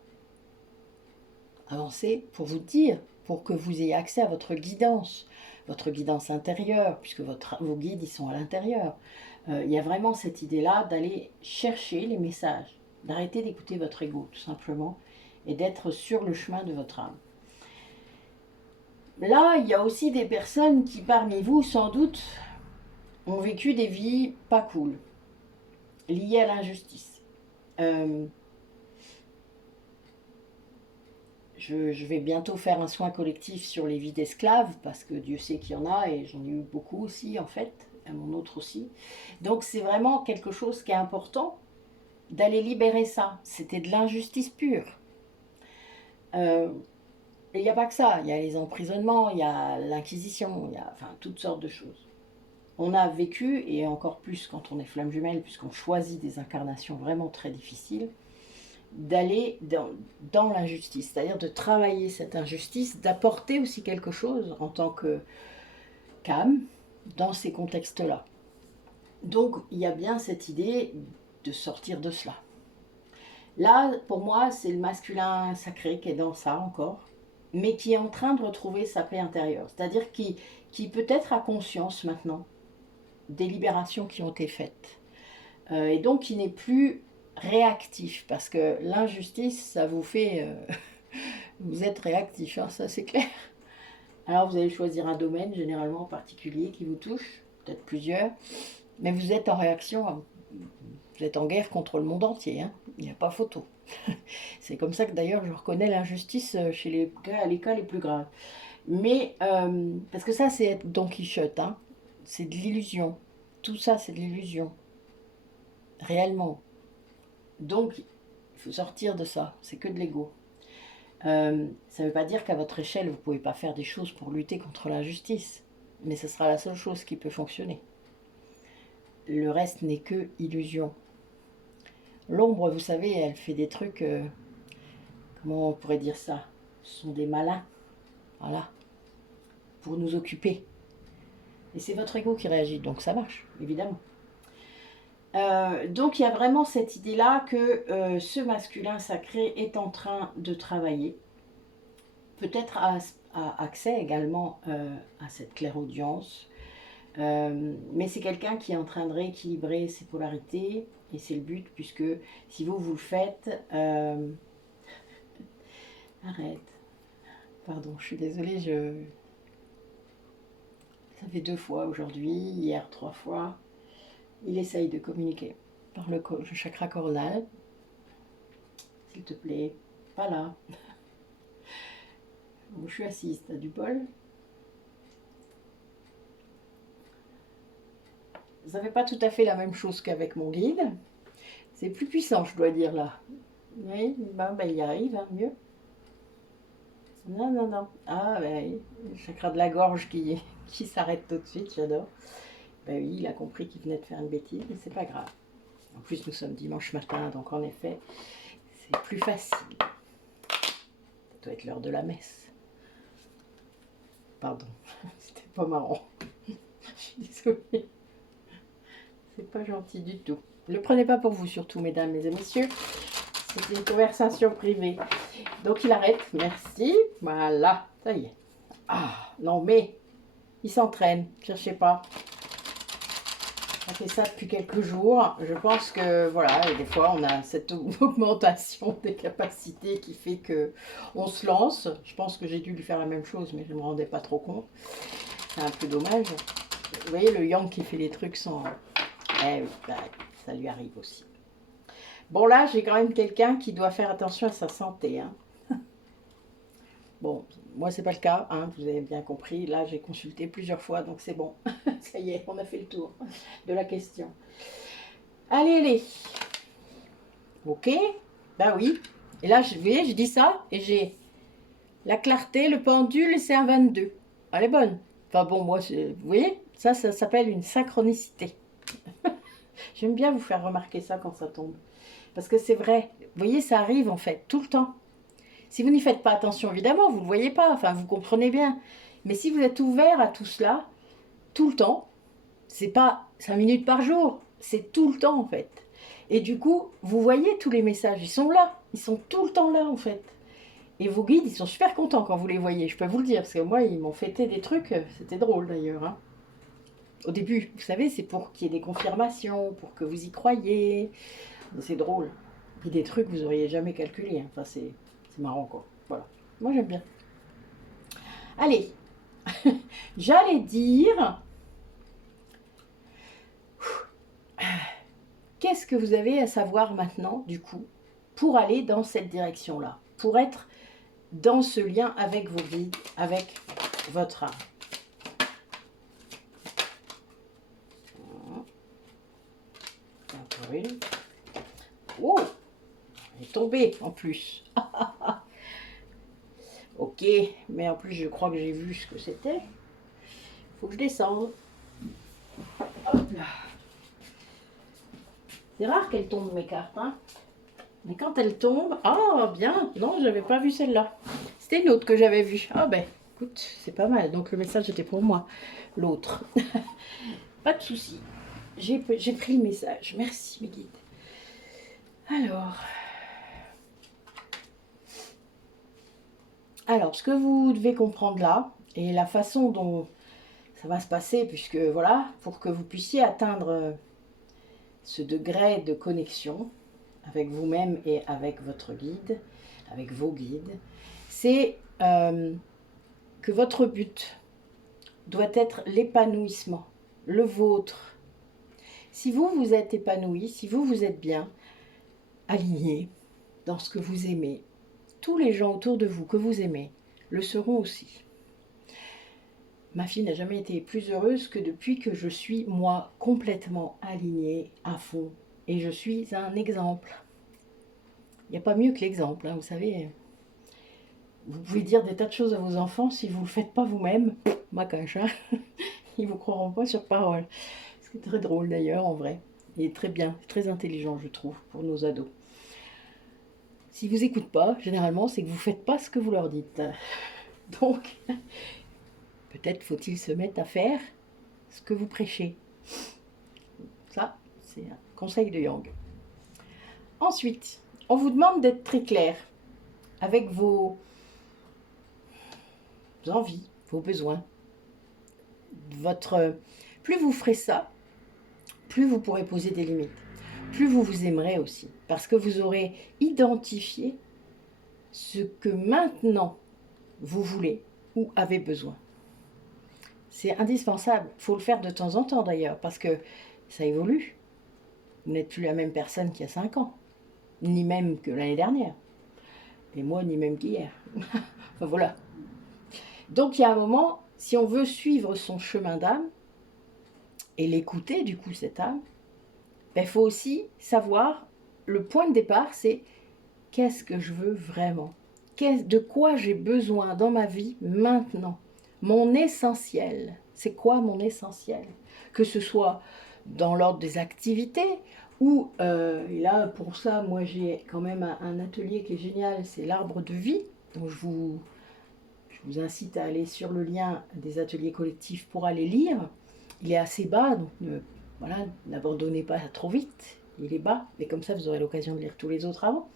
avancer, pour vous dire, pour que vous ayez accès à votre guidance intérieure, puisque vos guides, ils sont à l'intérieur. Il y a vraiment cette idée-là d'aller chercher les messages, d'arrêter d'écouter votre ego, tout simplement, et d'être sur le chemin de votre âme. Là, il y a aussi des personnes qui, parmi vous, sans doute, ont vécu des vies pas cool, liées à l'injustice. Je vais bientôt faire un soin collectif sur les vies d'esclaves, parce que Dieu sait qu'il y en a, et j'en ai eu beaucoup aussi, en fait, à mon autre aussi. Donc c'est vraiment quelque chose qui est important, d'aller libérer ça. C'était de l'injustice pure. Et il n'y a pas que ça, il y a les emprisonnements, il y a l'inquisition, il y a enfin, toutes sortes de choses. On a vécu, et encore plus quand on est flamme jumelle, puisqu'on choisit des incarnations vraiment très difficiles, d'aller dans l'injustice, c'est-à-dire de travailler cette injustice, d'apporter aussi quelque chose en tant qu'âme dans ces contextes-là. Donc il y a bien cette idée de sortir de cela. Là, pour moi, c'est le masculin sacré qui est dans ça encore, mais qui est en train de retrouver sa paix intérieure, c'est-à-dire qui peut-être a conscience maintenant des libérations qui ont été faites, et donc qui n'est plus réactif, parce que l'injustice, ça vous fait... vous êtes réactif, hein, ça c'est clair. Alors vous allez choisir un domaine généralement particulier qui vous touche, peut-être plusieurs, mais vous êtes en réaction, vous êtes en guerre contre le monde entier, hein. Il n'y a pas photo. C'est comme ça que d'ailleurs je reconnais l'injustice chez les cas les plus graves. Mais, parce que ça c'est être Don Quichotte, hein. C'est de l'illusion. Tout ça c'est de l'illusion. Réellement. Donc, il faut sortir de ça. C'est que de l'ego. Ça ne veut pas dire qu'à votre échelle, vous ne pouvez pas faire des choses pour lutter contre l'injustice. Mais ce sera la seule chose qui peut fonctionner. Le reste n'est que illusion. L'ombre, vous savez, elle fait des trucs... comment on pourrait dire ça? Ce sont des malins. Voilà. Pour nous occuper. Et c'est votre ego qui réagit. Donc ça marche, évidemment. Donc il y a vraiment cette idée-là que ce masculin sacré est en train de travailler. Peut-être a accès également à cette clairaudience. Mais c'est quelqu'un qui est en train de rééquilibrer ses polarités. Et c'est le but, puisque si vous le faites... Arrête. Pardon, je suis désolée, ça fait 2 fois aujourd'hui, hier 3 fois. Il essaye de communiquer par le chakra coronal. S'il te plaît, pas là. Bon, je suis assise, t'as du bol. Ça fait pas tout à fait la même chose qu'avec mon guide. C'est plus puissant, je dois dire, là. Oui, ben, il y arrive, hein, mieux. Non, non, non. Ah, ben oui, le chakra de la gorge qui s'arrête tout de suite, j'adore. Ben oui, il a compris qu'il venait de faire une bêtise, mais c'est pas grave. En plus, nous sommes dimanche matin, donc en effet, c'est plus facile. Ça doit être l'heure de la messe. Pardon, c'était pas marrant. Je suis désolée. C'est pas gentil du tout. Ne le prenez pas pour vous surtout, mesdames et messieurs. C'est une conversation privée. Donc il arrête, merci. Voilà, ça y est. Ah, non mais, il s'entraîne, cherchez pas. On fait ça depuis quelques jours. Je pense que, voilà, et des fois on a cette augmentation des capacités qui fait que on se lance. Je pense que j'ai dû lui faire la même chose, mais je ne me rendais pas trop compte. C'est un peu dommage. Vous voyez, le yang qui fait les trucs sans... Eh oui, bah, ça lui arrive aussi. Bon, là, j'ai quand même quelqu'un qui doit faire attention à sa santé. Hein. Bon, moi, c'est pas le cas, hein, vous avez bien compris. Là, j'ai consulté plusieurs fois, donc c'est bon. Ça y est, on a fait le tour de la question. Allez, allez. Ok, bah oui. Et là, vous voyez, je dis ça, et j'ai la clarté, le pendule, c'est un 22. Elle est bonne. Enfin bon, moi, vous voyez, ça s'appelle une synchronicité. J'aime bien vous faire remarquer ça quand ça tombe. Parce que c'est vrai, vous voyez, ça arrive en fait, tout le temps. Si vous n'y faites pas attention, évidemment, vous ne le voyez pas, enfin, vous comprenez bien. Mais si vous êtes ouvert à tout cela, tout le temps, c'est pas 5 minutes par jour, c'est tout le temps en fait. Et du coup, vous voyez tous les messages, ils sont là, ils sont tout le temps là en fait. Et vos guides, ils sont super contents quand vous les voyez, je peux vous le dire, parce que moi, ils m'ont fêté des trucs, c'était drôle d'ailleurs. Hein. Au début, vous savez, c'est pour qu'il y ait des confirmations, pour que vous y croyiez. C'est drôle. Et des trucs que vous n'auriez jamais calculés. Hein. Enfin, c'est marrant, quoi. Voilà. Moi, j'aime bien. Allez. J'allais dire... Qu'est-ce que vous avez à savoir maintenant, du coup, pour aller dans cette direction-là, pour être dans ce lien avec vos guides, avec votre âme. Encore une. Oh, elle est tombée en plus. Ok, mais en plus je crois que j'ai vu ce que c'était. Il faut que je descende. Hop là. C'est rare qu'elle tombe mes cartes, hein. Mais quand elle tombe, ah bien, non, j'avais pas vu celle-là. C'était une autre que j'avais vue. Ah ben, écoute, c'est pas mal. Donc le message était pour moi, l'autre. Pas de souci. J'ai pris le message. Merci mes guides. Alors, ce que vous devez comprendre là, et la façon dont ça va se passer, puisque voilà, pour que vous puissiez atteindre ce degré de connexion avec vous-même et avec votre guide, avec vos guides, c'est que votre but doit être l'épanouissement, le vôtre. Si vous, vous êtes épanoui, si vous, vous êtes bien, aligné dans ce que vous aimez, tous les gens autour de vous que vous aimez le seront aussi. Ma fille n'a jamais été plus heureuse que depuis que je suis, moi, complètement alignée à fond. Et je suis un exemple. Il n'y a pas mieux que l'exemple, hein, vous savez. Vous pouvez dire des tas de choses à vos enfants, si vous ne le faites pas vous-même, ma cache, hein, ils ne vous croiront pas sur parole. C'est très drôle d'ailleurs, en vrai. Il est très bien, très intelligent, je trouve, pour nos ados. Si vous n'écoutez pas, généralement, c'est que vous ne faites pas ce que vous leur dites. Donc, peut-être faut-il se mettre à faire ce que vous prêchez. Ça, c'est un conseil de Yang. Ensuite, on vous demande d'être très clair avec vos envies, vos besoins. Plus vous ferez ça, plus vous pourrez poser des limites. Plus vous vous aimerez aussi. Parce que vous aurez identifié ce que maintenant vous voulez ou avez besoin. C'est indispensable. Il faut le faire de temps en temps d'ailleurs, parce que ça évolue. Vous n'êtes plus la même personne qu'il y a 5 ans, ni même que l'année dernière. Et moi, ni même qu'hier. Enfin voilà. Donc il y a un moment, si on veut suivre son chemin d'âme, et l'écouter du coup cette âme, il faut aussi savoir, le point de départ, c'est qu'est-ce que je veux vraiment? De quoi j'ai besoin dans ma vie maintenant? Mon essentiel, c'est quoi mon essentiel? Que ce soit dans l'ordre des activités, ou, et là pour ça, moi j'ai quand même un atelier qui est génial, c'est l'arbre de vie, dont je vous vous incite à aller sur le lien des ateliers collectifs pour aller lire. Il est assez bas, donc voilà, n'abandonnez pas trop vite. Il est bas, mais comme ça, vous aurez l'occasion de lire tous les autres avant.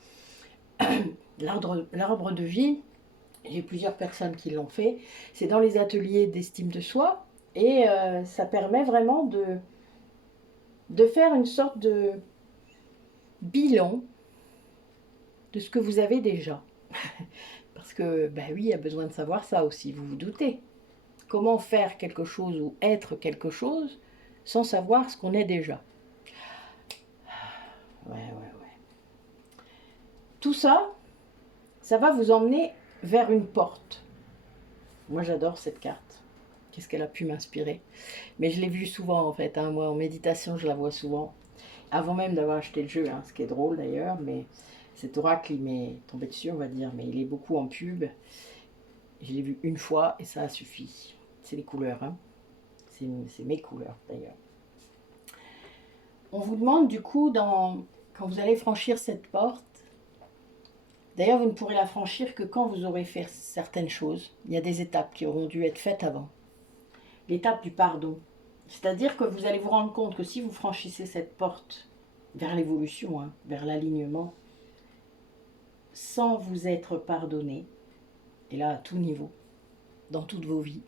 L'arbre de vie, j'ai plusieurs personnes qui l'ont fait. C'est dans les ateliers d'estime de soi. Et ça permet vraiment de faire une sorte de bilan de ce que vous avez déjà. Parce que, ben oui, il y a besoin de savoir ça aussi, vous vous doutez. Comment faire quelque chose ou être quelque chose sans savoir ce qu'on est déjà. Ouais. Tout ça, ça va vous emmener vers une porte. Moi, j'adore cette carte. Qu'est-ce qu'elle a pu m'inspirer? Mais je l'ai vue souvent, en fait. Hein. Moi, en méditation, je la vois souvent. Avant même d'avoir acheté le jeu, hein, ce qui est drôle d'ailleurs. Mais cet oracle, il m'est tombé dessus, on va dire. Mais il est beaucoup en pub. Je l'ai vu une fois et ça a suffi. C'est les couleurs. Hein. C'est mes couleurs, d'ailleurs. On vous demande, du coup, quand vous allez franchir cette porte, d'ailleurs, vous ne pourrez la franchir que quand vous aurez fait certaines choses. Il y a des étapes qui auront dû être faites avant. L'étape du pardon. C'est-à-dire que vous allez vous rendre compte que si vous franchissez cette porte vers l'évolution, hein, vers l'alignement, sans vous être pardonné, et là à tout niveau, dans toutes vos vies,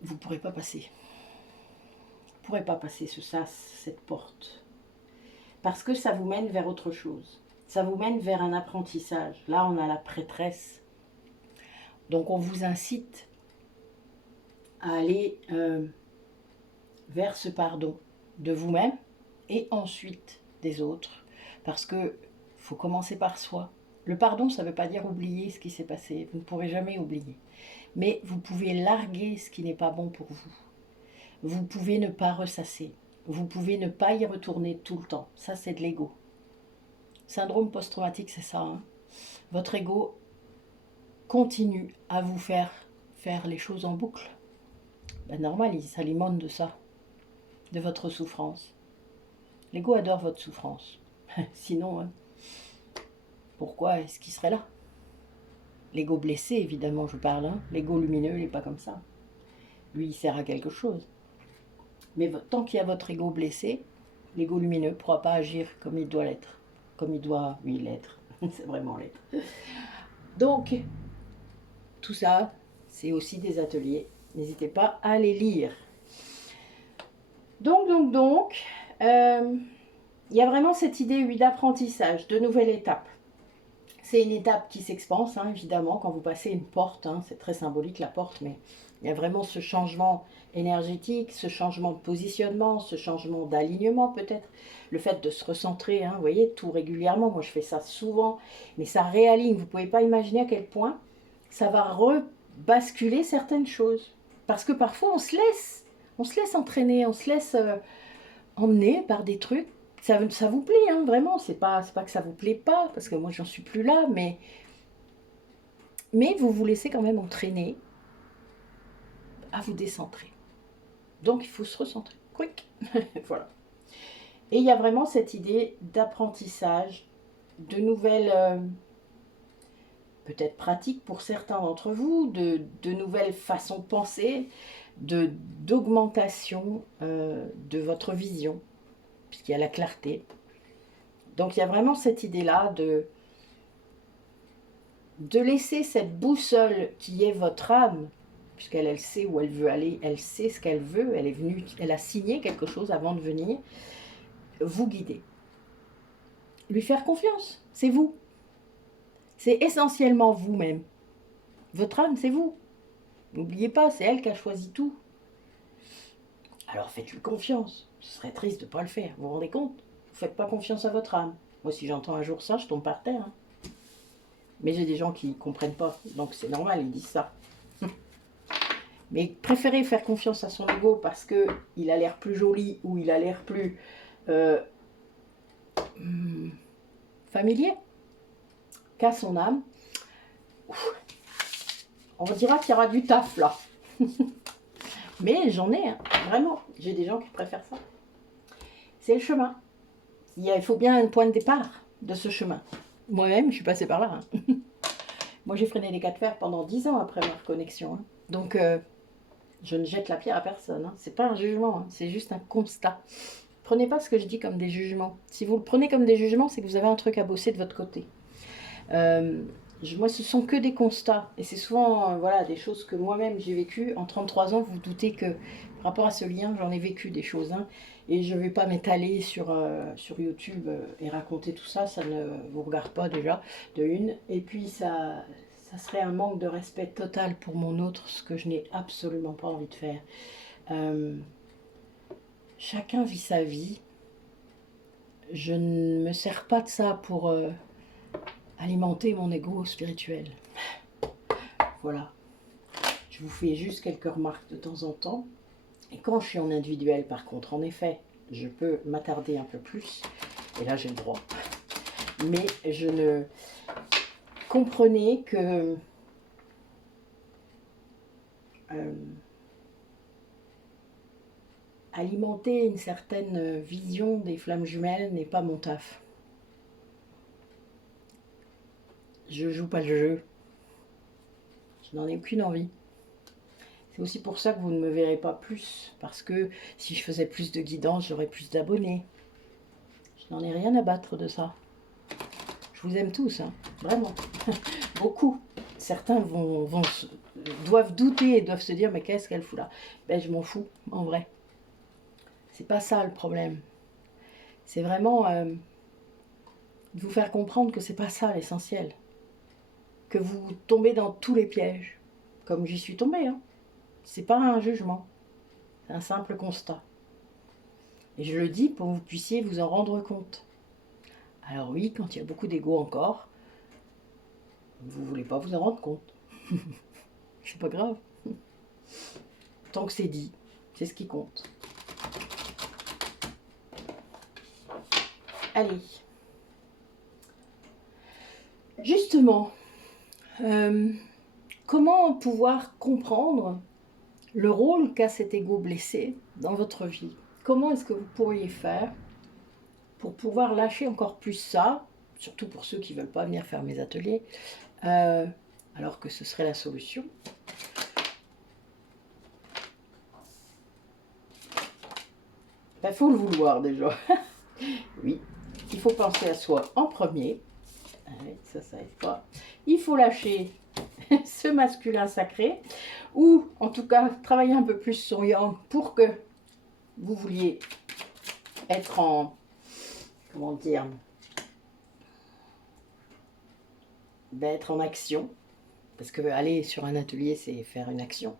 vous ne pourrez pas passer. Vous ne pourrez pas passer ce sas, cette porte. Parce que ça vous mène vers autre chose. Ça vous mène vers un apprentissage. Là, on a la prêtresse. Donc, on vous incite à aller vers ce pardon de vous-même et ensuite des autres. Parce que faut commencer par soi. Le pardon, ça ne veut pas dire oublier ce qui s'est passé. Vous ne pourrez jamais oublier. Mais vous pouvez larguer ce qui n'est pas bon pour vous. Vous pouvez ne pas ressasser. Vous pouvez ne pas y retourner tout le temps. Ça, c'est de l'ego. Syndrome post-traumatique, c'est ça. Hein. Votre ego continue à vous faire les choses en boucle. Ben normal, il s'alimente de ça, de votre souffrance. L'ego adore votre souffrance. Sinon, hein, pourquoi est-ce qu'il serait là? L'ego blessé, évidemment, je parle. Hein. L'ego lumineux, il n'est pas comme ça. Lui, il sert à quelque chose. Mais tant qu'il y a votre ego blessé, l'ego lumineux ne pourra pas agir comme il doit l'être. Comme il doit, oui, l'être. C'est vraiment l'être. Donc, tout ça, c'est aussi des ateliers. N'hésitez pas à les lire. Donc, il y a vraiment cette idée, oui, d'apprentissage, de nouvelles étapes. C'est une étape qui s'expanse, hein, évidemment, quand vous passez une porte. Hein, c'est très symbolique, la porte, mais il y a vraiment ce changement énergétique, ce changement de positionnement, ce changement d'alignement peut-être. Le fait de se recentrer, hein, vous voyez, tout régulièrement. Moi, je fais ça souvent, mais ça réaligne. Vous ne pouvez pas imaginer à quel point ça va rebasculer certaines choses. Parce que parfois, on se laisse entraîner, on se laisse emmener par des trucs. Ça vous plaît, hein, vraiment. C'est pas que ça vous plaît pas, parce que moi, j'en suis plus là, mais vous vous laissez quand même entraîner à vous décentrer. Donc, il faut se recentrer. Quick. Voilà. Et il y a vraiment cette idée d'apprentissage, de nouvelles, peut-être pratiques pour certains d'entre vous, de nouvelles façons de penser, d'augmentation de votre vision, puisqu'il y a la clarté. Donc, il y a vraiment cette idée-là de laisser cette boussole qui est votre âme, puisqu'elle sait où elle veut aller, elle sait ce qu'elle veut, elle a signé quelque chose avant de venir, vous guider. Lui faire confiance, c'est vous. C'est essentiellement vous-même. Votre âme, c'est vous. N'oubliez pas, c'est elle qui a choisi tout. Alors faites-lui confiance. Ce serait triste de ne pas le faire, vous vous rendez compte? Vous ne faites pas confiance à votre âme. Moi, si j'entends un jour ça, je tombe par terre. Hein. Mais j'ai des gens qui ne comprennent pas, donc c'est normal, ils disent ça. Mais préférez faire confiance à son ego parce qu'il a l'air plus joli ou il a l'air plus familier qu'à son âme. On dira qu'il y aura du taf là. Mais j'en ai, hein, vraiment. J'ai des gens qui préfèrent ça. C'est le chemin. Il faut bien un point de départ de ce chemin. Moi-même, je suis passée par là. Hein. Moi, j'ai freiné les 4 fers pendant 10 ans après ma reconnexion. Hein. Donc, je ne jette la pierre à personne. Hein. C'est pas un jugement, hein. C'est juste un constat. Prenez pas ce que je dis comme des jugements. Si vous le prenez comme des jugements, c'est que vous avez un truc à bosser de votre côté. Moi, ce sont que des constats. Et c'est souvent voilà, des choses que moi-même j'ai vécues. En 33 ans, vous vous doutez que par rapport à ce lien, j'en ai vécu des choses. Hein. Et je ne vais pas m'étaler sur YouTube et raconter tout ça. Ça ne vous regarde pas déjà, de une. Et puis, ça serait un manque de respect total pour mon autre, ce que je n'ai absolument pas envie de faire. Chacun vit sa vie. Je ne me sers pas de ça pour alimenter mon ego spirituel. Voilà. Je vous fais juste quelques remarques de temps en temps. Et quand je suis en individuel, par contre, en effet, je peux m'attarder un peu plus. Et là, j'ai le droit. Mais je ne... Comprenez que... alimenter une certaine vision des flammes jumelles n'est pas mon taf. Je joue pas le jeu. Je n'en ai aucune envie. C'est aussi pour ça que vous ne me verrez pas plus. Parce que si je faisais plus de guidance, j'aurais plus d'abonnés. Je n'en ai rien à battre de ça. Je vous aime tous, hein, vraiment. Beaucoup. Certains doivent douter et doivent se dire, mais qu'est-ce qu'elle fout là? Ben, je m'en fous, en vrai. C'est pas ça le problème. C'est vraiment de vous faire comprendre que c'est pas ça l'essentiel. Que vous tombez dans tous les pièges. Comme j'y suis tombée, hein. C'est pas un jugement. C'est un simple constat. Et je le dis pour que vous puissiez vous en rendre compte. Alors oui, quand il y a beaucoup d'ego encore, vous ne voulez pas vous en rendre compte. C'est pas grave. Tant que c'est dit, c'est ce qui compte. Allez. Justement, comment pouvoir comprendre le rôle qu'a cet ego blessé dans votre vie? Comment est-ce que vous pourriez faire pour pouvoir lâcher encore plus ça, surtout pour ceux qui ne veulent pas venir faire mes ateliers, alors que ce serait la solution. Il faut le vouloir déjà. Oui, il faut penser à soi en premier. Allez, ça aide pas. Il faut lâcher ce masculin sacré, ou en tout cas travailler un peu plus sur yang pour que vous vouliez être en, comment dire, être en action. Parce que aller sur un atelier, c'est faire une action.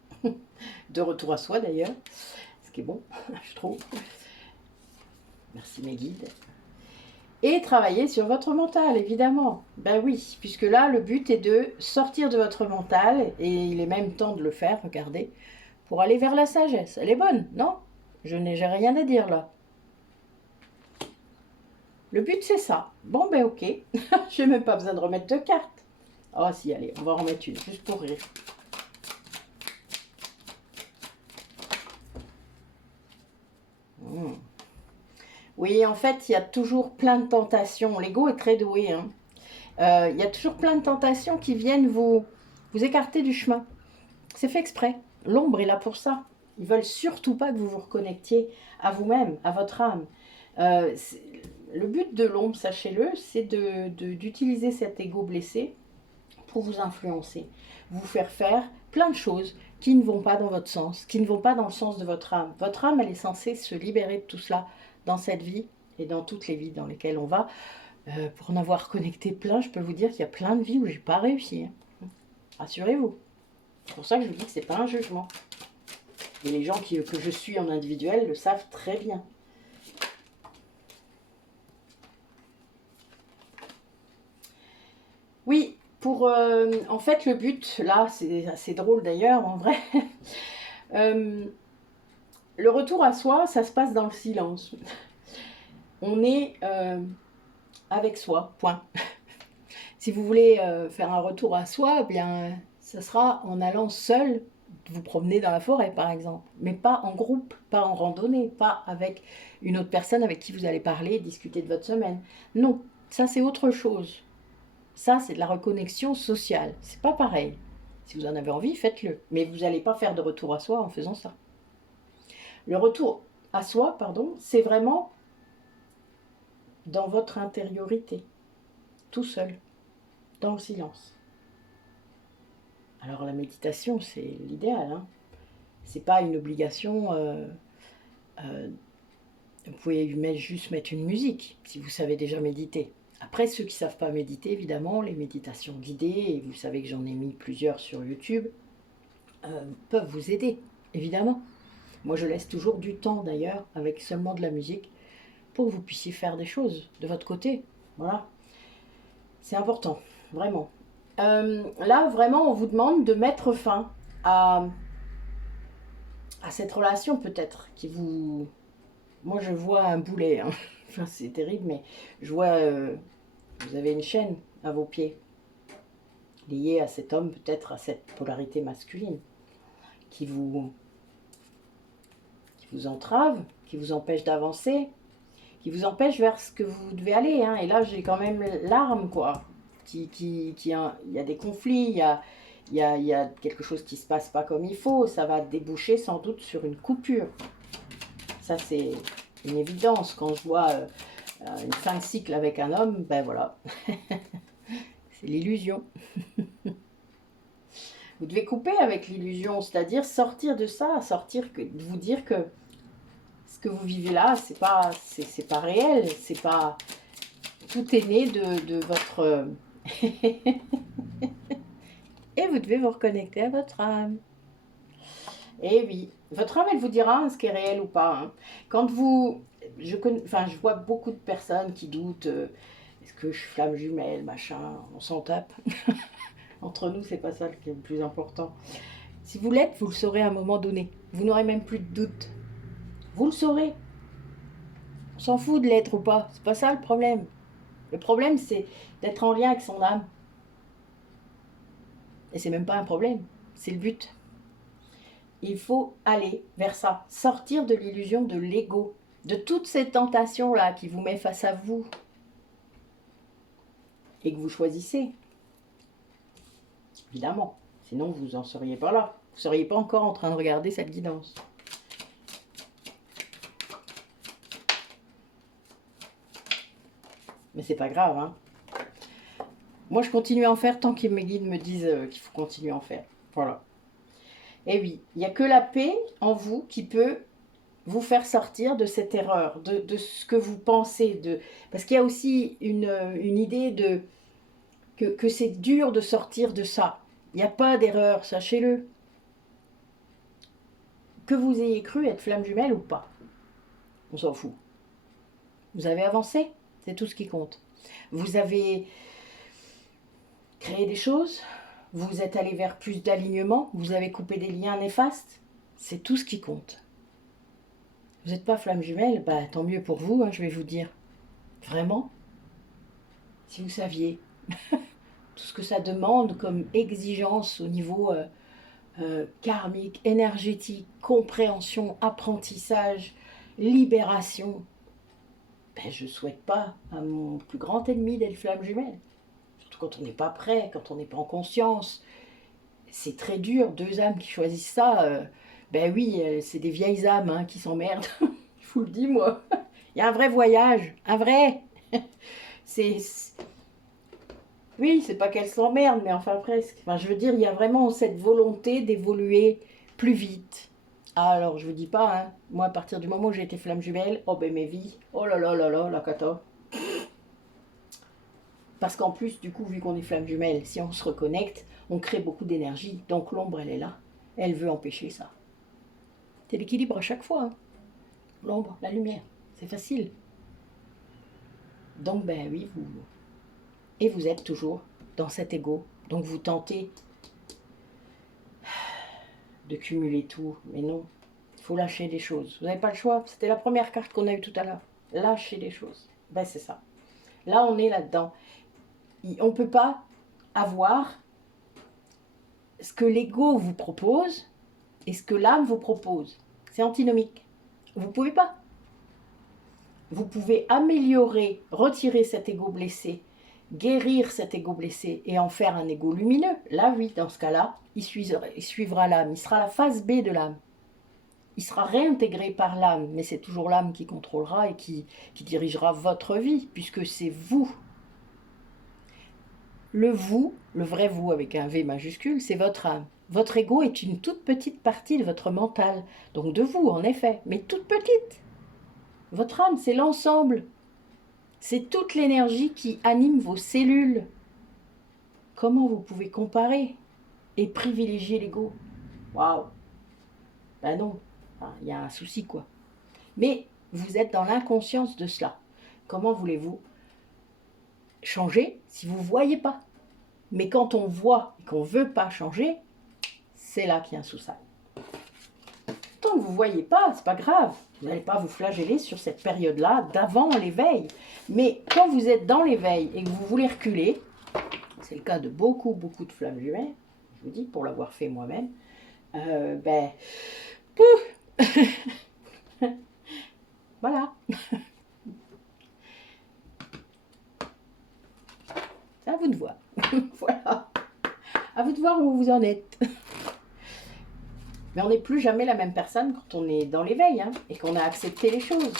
De retour à soi d'ailleurs, ce qui est bon, je trouve. Merci mes guides. Et travailler sur votre mental, évidemment. Ben oui, puisque là, le but est de sortir de votre mental, et il est même temps de le faire, regardez, pour aller vers la sagesse. Elle est bonne, non? J'ai rien à dire là. Le but, c'est ça. Bon, ben ok. Je n'ai même pas besoin de remettre de cartes. Oh si, allez, on va en remettre une, juste pour rire. Oui, en fait, il y a toujours plein de tentations. L'ego est très doué. Hein. Il y a toujours plein de tentations qui viennent vous écarter du chemin. C'est fait exprès. L'ombre est là pour ça. Ils veulent surtout pas que vous vous reconnectiez à vous-même, à votre âme. Le but de l'ombre, sachez-le, c'est d'utiliser cet ego blessé pour vous influencer, vous faire faire plein de choses qui ne vont pas dans votre sens, qui ne vont pas dans le sens de votre âme. Votre âme, elle est censée se libérer de tout cela dans cette vie et dans toutes les vies dans lesquelles on va. Pour en avoir connecté plein, je peux vous dire qu'il y a plein de vies où j'ai pas réussi. Hein. Rassurez-vous. C'est pour ça que je vous dis que c'est pas un jugement. Et les gens que je suis en individuel le savent très bien. Oui, en fait, le but, là, c'est assez drôle d'ailleurs, en vrai. Le retour à soi, ça se passe dans le silence. On est avec soi, point. Si vous voulez faire un retour à soi, eh bien, ce sera en allant seul vous promener dans la forêt, par exemple. Mais pas en groupe, pas en randonnée, pas avec une autre personne avec qui vous allez parler et discuter de votre semaine. Non, ça c'est autre chose. Ça, c'est de la reconnexion sociale. C'est pas pareil. Si vous en avez envie, faites-le. Mais vous n'allez pas faire de retour à soi en faisant ça. Le retour à soi, pardon, c'est vraiment dans votre intériorité, tout seul, dans le silence. Alors la méditation, c'est l'idéal, hein. C'est pas une obligation. Vous pouvez juste mettre une musique si vous savez déjà méditer. Après, ceux qui ne savent pas méditer, évidemment, les méditations guidées, et vous savez que j'en ai mis plusieurs sur YouTube, peuvent vous aider, évidemment. Moi, je laisse toujours du temps, d'ailleurs, avec seulement de la musique, pour que vous puissiez faire des choses de votre côté. Voilà. C'est important, vraiment. Là, vraiment, on vous demande de mettre fin à cette relation, peut-être, qui vous... Moi, je vois un boulet, hein. Enfin, c'est terrible, mais je vois... vous avez une chaîne à vos pieds, liée à cet homme, peut-être à cette polarité masculine, qui vous entrave, qui vous empêche d'avancer, qui vous empêche vers ce que vous devez aller, hein. Et là, j'ai quand même l'arme, quoi. Il y a des conflits, il y a quelque chose qui se passe pas comme il faut, ça va déboucher sans doute sur une coupure. Ça, c'est une évidence. Quand je vois une fin de cycle avec un homme, ben voilà, c'est l'illusion. Vous devez couper avec l'illusion, c'est-à-dire sortir de ça, de vous dire que ce que vous vivez là, c'est pas réel, c'est pas... Tout est né de votre... Et vous devez vous reconnecter à votre âme. Et oui, votre âme, elle vous dira hein, ce qui est réel ou pas. Hein. Quand vous... je vois beaucoup de personnes qui doutent. Est-ce que je suis flamme jumelle, machin, on s'en tape. Entre nous, c'est pas ça qui est le plus important. Si vous l'êtes, vous le saurez à un moment donné. Vous n'aurez même plus de doute. Vous le saurez. On s'en fout de l'être ou pas. C'est pas ça le problème. Le problème, c'est d'être en lien avec son âme. Et c'est même pas un problème. C'est le but. Il faut aller vers ça. Sortir de l'illusion de l'ego. De toutes ces tentations-là qui vous met face à vous. Et que vous choisissez. Évidemment. Sinon, vous n'en seriez pas là. Vous ne seriez pas encore en train de regarder cette guidance. Mais c'est pas grave, hein. Moi, je continue à en faire tant que mes guides me disent qu'il faut continuer à en faire. Voilà. Et oui, il n'y a que la paix en vous qui peut vous faire sortir de cette erreur, de ce que vous pensez. Parce qu'il y a aussi une idée que c'est dur de sortir de ça. Il n'y a pas d'erreur, sachez-le. Que vous ayez cru être flamme jumelle ou pas, on s'en fout. Vous avez avancé, c'est tout ce qui compte. Vous avez créé des choses, vous êtes allé vers plus d'alignement, vous avez coupé des liens néfastes, c'est tout ce qui compte. Vous n'êtes pas flamme jumelle, bah, tant mieux pour vous, hein, je vais vous dire. Vraiment, si vous saviez tout ce que ça demande comme exigence au niveau karmique, énergétique, compréhension, apprentissage, libération, ben, je ne souhaite pas à mon plus grand ennemi d'être flamme jumelle. Surtout quand on n'est pas prêt, quand on n'est pas en conscience. C'est très dur, deux âmes qui choisissent ça. Ben oui, c'est des vieilles âmes hein, qui s'emmerdent. Je vous le dis, moi. Il y a un vrai voyage, un vrai. Oui, c'est pas qu'elles s'emmerdent, mais enfin presque. Enfin, je veux dire, il y a vraiment cette volonté d'évoluer plus vite. Ah, alors, je vous dis pas, hein, moi, à partir du moment où j'ai été flamme jumelle, oh ben mes vies, oh là là là là, la cata. Parce qu'en plus, du coup, vu qu'on est flamme jumelle, si on se reconnecte, on crée beaucoup d'énergie. Donc l'ombre, elle est là. Elle veut empêcher ça. C'est l'équilibre à chaque fois. Hein. L'ombre, la lumière. C'est facile. Donc, ben oui, vous... Et vous êtes toujours dans cet ego. Donc vous tentez de cumuler tout. Mais non, il faut lâcher les choses. Vous n'avez pas le choix. C'était la première carte qu'on a eue tout à l'heure. Lâcher les choses. Ben c'est ça. Là, on est là-dedans. On ne peut pas avoir ce que l'ego vous propose et ce que l'âme vous propose. C'est antinomique. Vous ne pouvez pas. Vous pouvez améliorer, retirer cet ego blessé, guérir cet ego blessé et en faire un ego lumineux, là oui, dans ce cas-là, il suivra l'âme, il sera la phase B de l'âme. Il sera réintégré par l'âme, mais c'est toujours l'âme qui contrôlera et qui dirigera votre vie, puisque c'est vous. Le vous, le vrai vous avec un V majuscule, c'est votre âme. Votre ego est une toute petite partie de votre mental, donc de vous en effet, mais toute petite. Votre âme, c'est l'ensemble. C'est toute l'énergie qui anime vos cellules. Comment vous pouvez comparer et privilégier l'ego? Waouh! Ben non, il y a un souci quoi. Mais vous êtes dans l'inconscience de cela. Comment voulez-vous changer si vous ne voyez pas? Mais quand on voit et qu'on ne veut pas changer, c'est là qu'il y a un souci. Tant que vous ne voyez pas, c'est pas grave. Vous n'allez pas vous flageller sur cette période-là d'avant l'éveil. Mais quand vous êtes dans l'éveil et que vous voulez reculer, c'est le cas de beaucoup de flammes jumelles, je vous dis pour l'avoir fait moi-même, voilà. C'est à vous de voir. Voilà. À vous de voir où vous en êtes. Mais on n'est plus jamais la même personne quand on est dans l'éveil hein, et qu'on a accepté les choses.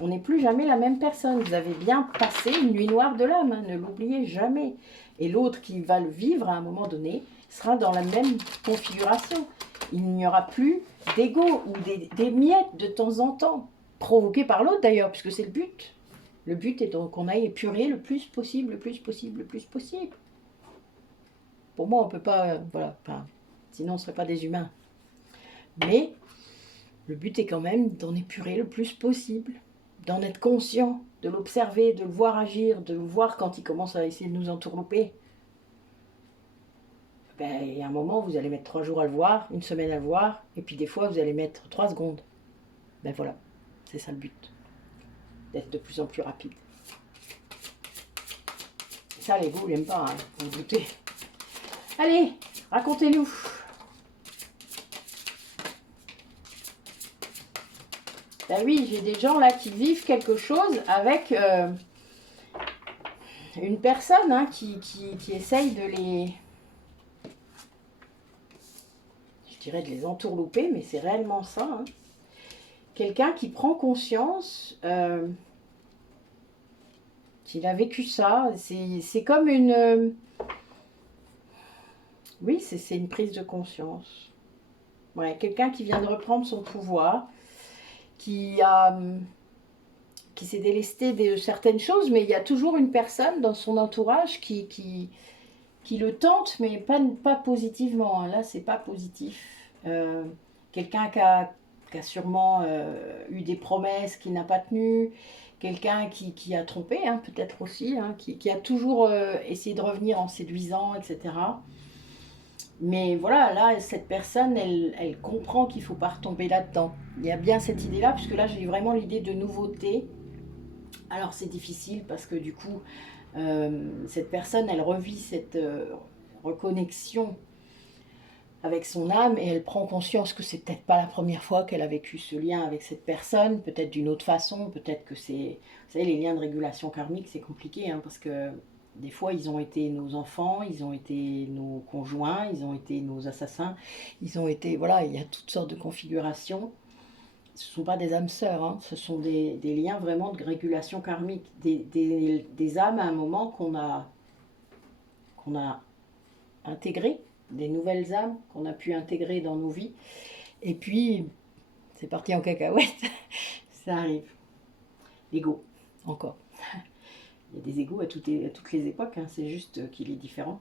On n'est plus jamais la même personne. Vous avez bien passé une nuit noire de l'âme, hein, ne l'oubliez jamais. Et l'autre qui va le vivre à un moment donné sera dans la même configuration. Il n'y aura plus d'ego ou des miettes de temps en temps, provoquées par l'autre d'ailleurs, puisque c'est le but. Le but est donc qu'on aille épurer le plus possible, le plus possible, le plus possible. Pour moi, on ne peut pas, voilà, enfin, sinon on ne serait pas des humains. Mais le but est quand même d'en épurer le plus possible, d'en être conscient, de l'observer, de le voir agir, de le voir quand il commence à essayer de nous entourlouper. Ben, il y a un moment, vous allez mettre 3 jours à le voir, une semaine à le voir, et puis des fois, vous allez mettre 3 secondes. Ben voilà, c'est ça le but, d'être de plus en plus rapide. Et ça, l'ego, il n'aime pas, hein, vous vous doutez. Allez, racontez-nous. Ben oui, j'ai des gens là qui vivent quelque chose avec une personne hein, qui essaye de les... Je dirais de les entourlouper, mais c'est réellement ça. Hein. Quelqu'un qui prend conscience qu'il a vécu ça. C'est comme une... oui, c'est une prise de conscience. Ouais, quelqu'un qui vient de reprendre son pouvoir, qui s'est délesté de certaines choses, mais il y a toujours une personne dans son entourage qui le tente, mais pas positivement. Là, c'est pas positif. Quelqu'un qui a sûrement eu des promesses qu'il n'a pas tenues, quelqu'un qui a trompé, hein, peut-être aussi, hein, qui a toujours essayé de revenir en séduisant, etc. Mais voilà, là, cette personne, elle comprend qu'il ne faut pas retomber là-dedans. Il y a bien cette idée-là, puisque là, j'ai vraiment l'idée de nouveauté. Alors, c'est difficile parce que du coup, cette personne, elle revit cette reconnexion avec son âme et elle prend conscience que c'est peut-être pas la première fois qu'elle a vécu ce lien avec cette personne, peut-être d'une autre façon, peut-être que c'est... Vous savez, les liens de régulation karmique, c'est compliqué, hein, parce que des fois, ils ont été nos enfants, ils ont été nos conjoints, ils ont été nos assassins, ils ont été... Voilà, il y a toutes sortes de configurations. Ce ne sont pas des âmes sœurs, hein, ce sont des liens vraiment de régulation karmique, des âmes à un moment qu'on a intégrées, des nouvelles âmes qu'on a pu intégrer dans nos vies. Et puis, c'est parti en cacahuète, ça arrive. L'ego, encore. Il y a des égos à toutes les époques, hein, c'est juste qu'il est différent.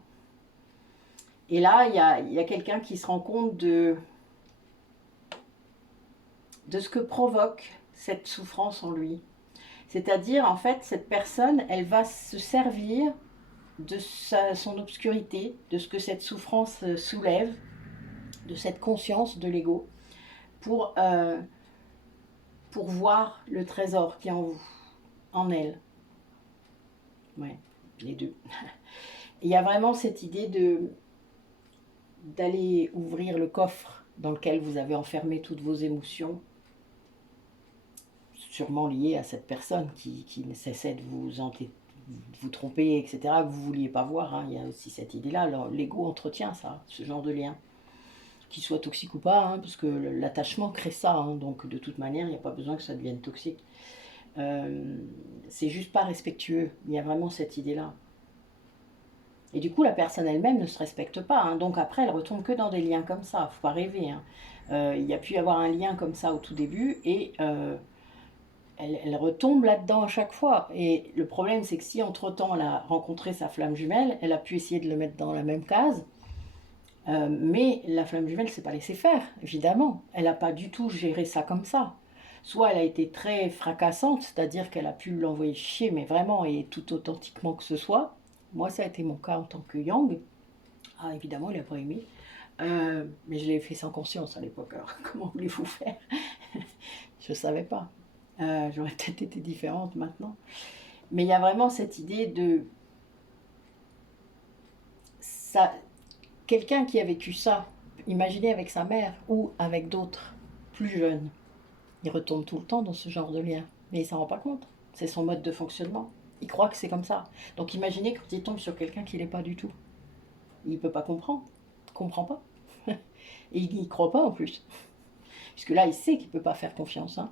Et là, il y a quelqu'un qui se rend compte de ce que provoque cette souffrance en lui. C'est-à-dire, en fait, cette personne, elle va se servir de son obscurité, de ce que cette souffrance soulève, de cette conscience de l'ego, pour voir le trésor qui est en vous, en elle. Ouais, les deux. Il y a vraiment cette idée d'aller ouvrir le coffre dans lequel vous avez enfermé toutes vos émotions, sûrement liées à cette personne qui ne cessait de vous vous tromper, etc., que vous ne vouliez pas voir, hein. Il y a aussi cette idée-là, l'ego entretient ça, ce genre de lien. Qu'il soit toxique ou pas, hein, parce que l'attachement crée ça, hein, donc de toute manière, il n'y a pas besoin que ça devienne toxique. C'est juste pas respectueux, il y a vraiment cette idée-là. Et du coup, la personne elle-même ne se respecte pas, hein, donc après, elle retombe que dans des liens comme ça, faut pas rêver. Hein. Il y a pu y avoir un lien comme ça au tout début, et elle retombe là-dedans à chaque fois. Et le problème, c'est que si entre-temps, elle a rencontré sa flamme jumelle, elle a pu essayer de le mettre dans la même case, mais la flamme jumelle ne s'est pas laissée faire, évidemment. Elle n'a pas du tout géré ça comme ça. Soit elle a été très fracassante, c'est-à-dire qu'elle a pu l'envoyer chier, mais vraiment, et tout authentiquement que ce soit. Moi, ça a été mon cas en tant que Yang. Ah, évidemment, il n'a pas aimé. Mais je l'ai fait sans conscience à l'époque. Alors, comment voulez-vous faire? Je ne savais pas. J'aurais peut-être été différente maintenant. Mais il y a vraiment cette idée de... ça. Quelqu'un qui a vécu ça, imaginez avec sa mère ou avec d'autres plus jeunes, il retombe tout le temps dans ce genre de lien. Mais il s'en rend pas compte. C'est son mode de fonctionnement. Il croit que c'est comme ça. Donc imaginez quand il tombe sur quelqu'un qui l'est pas du tout. Il ne peut pas comprendre. Il comprend pas. Et il n'y croit pas en plus. Puisque là, il sait qu'il ne peut pas faire confiance. Hein.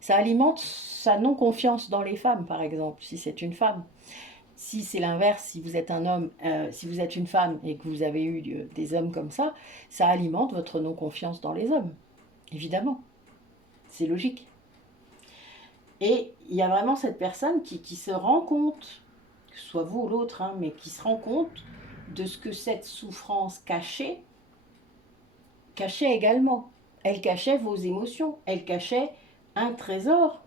Ça alimente sa non-confiance dans les femmes, par exemple, si c'est une femme. Si c'est l'inverse, si vous êtes un homme, si vous êtes une femme et que vous avez eu des hommes comme ça alimente votre non-confiance dans les hommes, évidemment. C'est logique. Et il y a vraiment cette personne qui se rend compte, que ce soit vous ou l'autre, hein, mais qui se rend compte de ce que cette souffrance cachait également. Elle cachait vos émotions, elle cachait un trésor.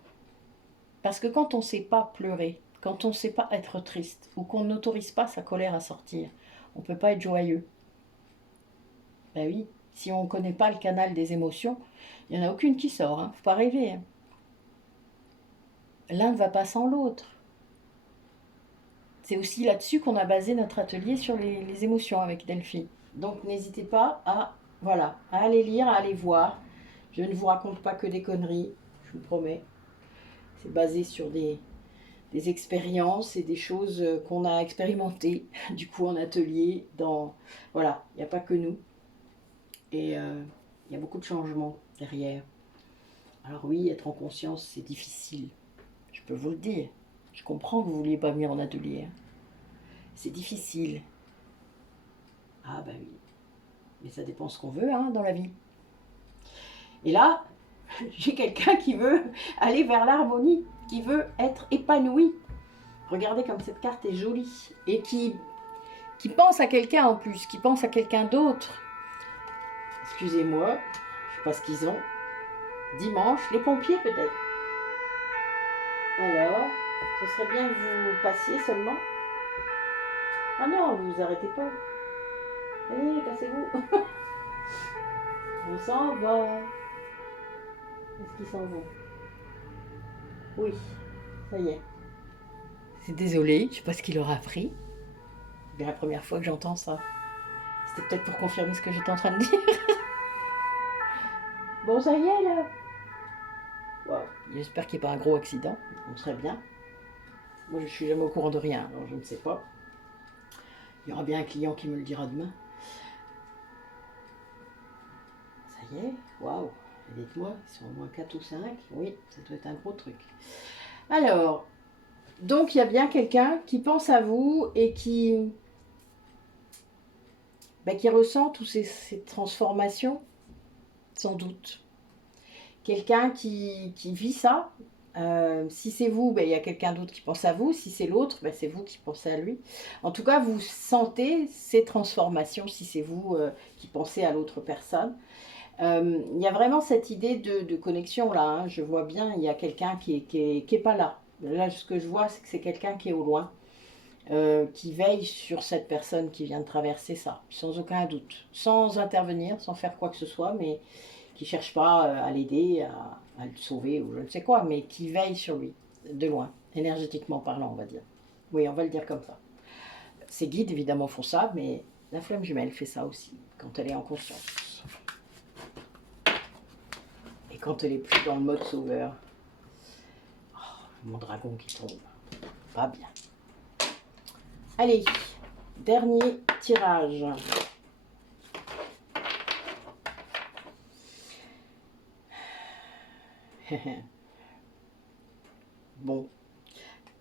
Parce que quand on ne sait pas pleurer, quand on ne sait pas être triste, ou qu'on n'autorise pas sa colère à sortir, on ne peut pas être joyeux. Ben oui, si on ne connaît pas le canal des émotions, il n'y en a aucune qui sort, hein. Faut pas rêver. Hein. L'un ne va pas sans l'autre. C'est aussi là-dessus qu'on a basé notre atelier sur les émotions avec Delphi. Donc n'hésitez pas à, voilà, à aller lire, à aller voir. Je ne vous raconte pas que des conneries, je vous promets. C'est basé sur des expériences et des choses qu'on a expérimentées, du coup en atelier, voilà, il n'y a pas que nous. Et il y a beaucoup de changements derrière. Alors oui, être en conscience, c'est difficile. Je peux vous le dire. Je comprends que vous ne vouliez pas venir en atelier. Hein. C'est difficile. Ah bah oui. Mais ça dépend ce qu'on veut hein, dans la vie. Et là, j'ai quelqu'un qui veut aller vers l'harmonie, qui veut être épanoui. Regardez comme cette carte est jolie. Et qui pense à quelqu'un en plus, qui pense à quelqu'un d'autre. Excusez-moi, je sais pas ce qu'ils ont. Dimanche, les pompiers peut-être. Alors, ce serait bien que vous passiez seulement. Ah non, vous vous arrêtez pas. Allez, cassez-vous. On s'en va. Est-ce qu'ils s'en vont? Oui, ça y est. C'est désolé, je sais pas ce qu'il aura appris. C'est la première fois que j'entends ça. C'était peut-être pour confirmer ce que j'étais en train de dire. Bon, ça y est là. Wow. J'espère qu'il n'y a pas un gros accident. On serait bien. Moi, je suis jamais au courant de rien, alors je ne sais pas. Il y aura bien un client qui me le dira demain. Ça y est, waouh. Dites-moi, ils sont au moins 4 ou 5. Oui, ça doit être un gros truc. Alors, donc il y a bien quelqu'un qui pense à vous et qui ressent toutes ces transformations, sans doute. Quelqu'un qui vit ça. Si c'est vous, il y a quelqu'un d'autre qui pense à vous. Si c'est l'autre, c'est vous qui pensez à lui. En tout cas, vous sentez ces transformations si c'est vous qui pensez à l'autre personne. Il y a vraiment cette idée de connexion là. Hein. Je vois bien, il y a quelqu'un qui est pas là. Là, ce que je vois, c'est que c'est quelqu'un qui est au loin. Qui veille sur cette personne qui vient de traverser ça, sans aucun doute, sans intervenir, sans faire quoi que ce soit, mais qui ne cherche pas à l'aider, à le sauver ou je ne sais quoi, mais qui veille sur lui, de loin, énergétiquement parlant, on va dire. Oui, on va le dire comme ça. Ses guides, évidemment, font ça, mais la flamme jumelle fait ça aussi, quand elle est en conscience. Et quand elle est plus dans le mode sauveur. Oh, mon dragon qui tombe. Pas bien. Allez, dernier tirage. Bon,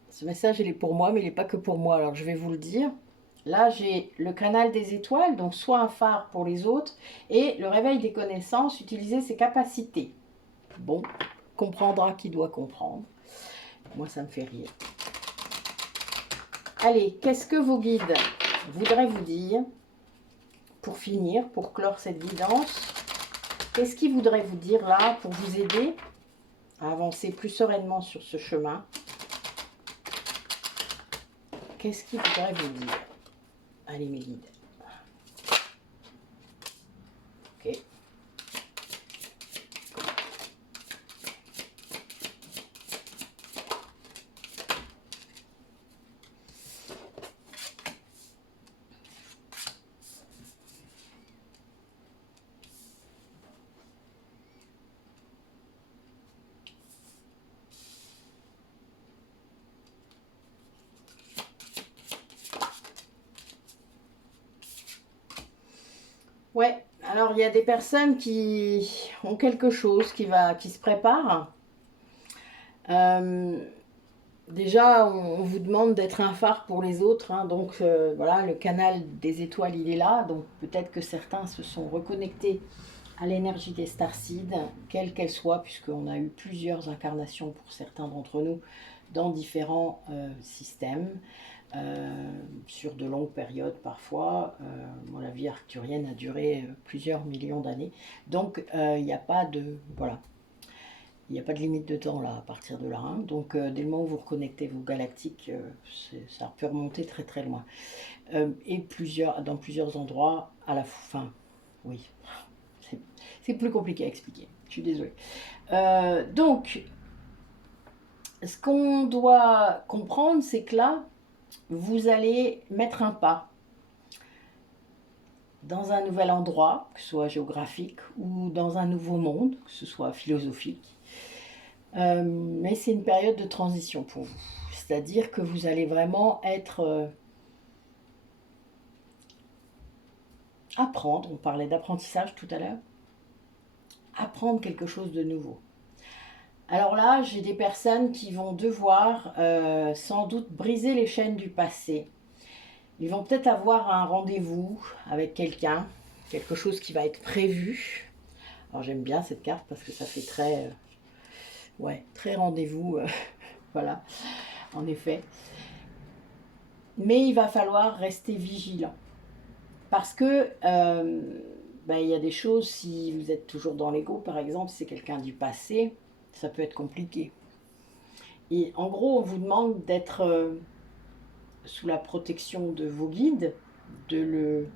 ce message, il est pour moi, mais il n'est pas que pour moi. Alors, je vais vous le dire. Là, j'ai le canal des étoiles, donc soit un phare pour les autres, et le réveil des connaissances, utiliser ses capacités. Bon, comprendra qui doit comprendre. Moi, ça me fait rire. Allez, qu'est-ce que vos guides voudraient vous dire pour finir, pour clore cette guidance? Qu'est-ce qu'ils voudraient vous dire là pour vous aider à avancer plus sereinement sur ce chemin? Qu'est-ce qu'ils voudraient vous dire? Allez, mes guides. Ok. Ouais, alors il y a des personnes qui ont quelque chose qui se prépare. Déjà, on vous demande d'être un phare pour les autres, hein, donc voilà, le canal des étoiles, il est là, donc peut-être que certains se sont reconnectés à l'énergie des starseeds, quelle qu'elle soit, puisqu'on a eu plusieurs incarnations pour certains d'entre nous dans différents systèmes. Sur de longues périodes parfois. La vie arcturienne a duré plusieurs millions d'années. Donc il n'y a pas de... Voilà. Il n'y a pas de limite de temps là, à partir de là. Hein. Donc dès le moment où vous reconnectez vos galactiques, ça peut remonter très très loin. Et dans plusieurs endroits à la fin. Oui, c'est plus compliqué à expliquer. Je suis désolée. Donc, ce qu'on doit comprendre, c'est que là, vous allez mettre un pas dans un nouvel endroit, que ce soit géographique ou dans un nouveau monde, que ce soit philosophique. Mais c'est une période de transition pour vous. C'est-à-dire que vous allez vraiment apprendre, on parlait d'apprentissage tout à l'heure, apprendre quelque chose de nouveau. Alors là, j'ai des personnes qui vont devoir sans doute briser les chaînes du passé. Ils vont peut-être avoir un rendez-vous avec quelqu'un, quelque chose qui va être prévu. Alors j'aime bien cette carte parce que ça fait très, très rendez-vous, voilà, en effet. Mais il va falloir rester vigilant parce que il y a des choses, si vous êtes toujours dans l'ego, par exemple, si c'est quelqu'un du passé, ça peut être compliqué. Et en gros, on vous demande d'être sous la protection de vos guides, de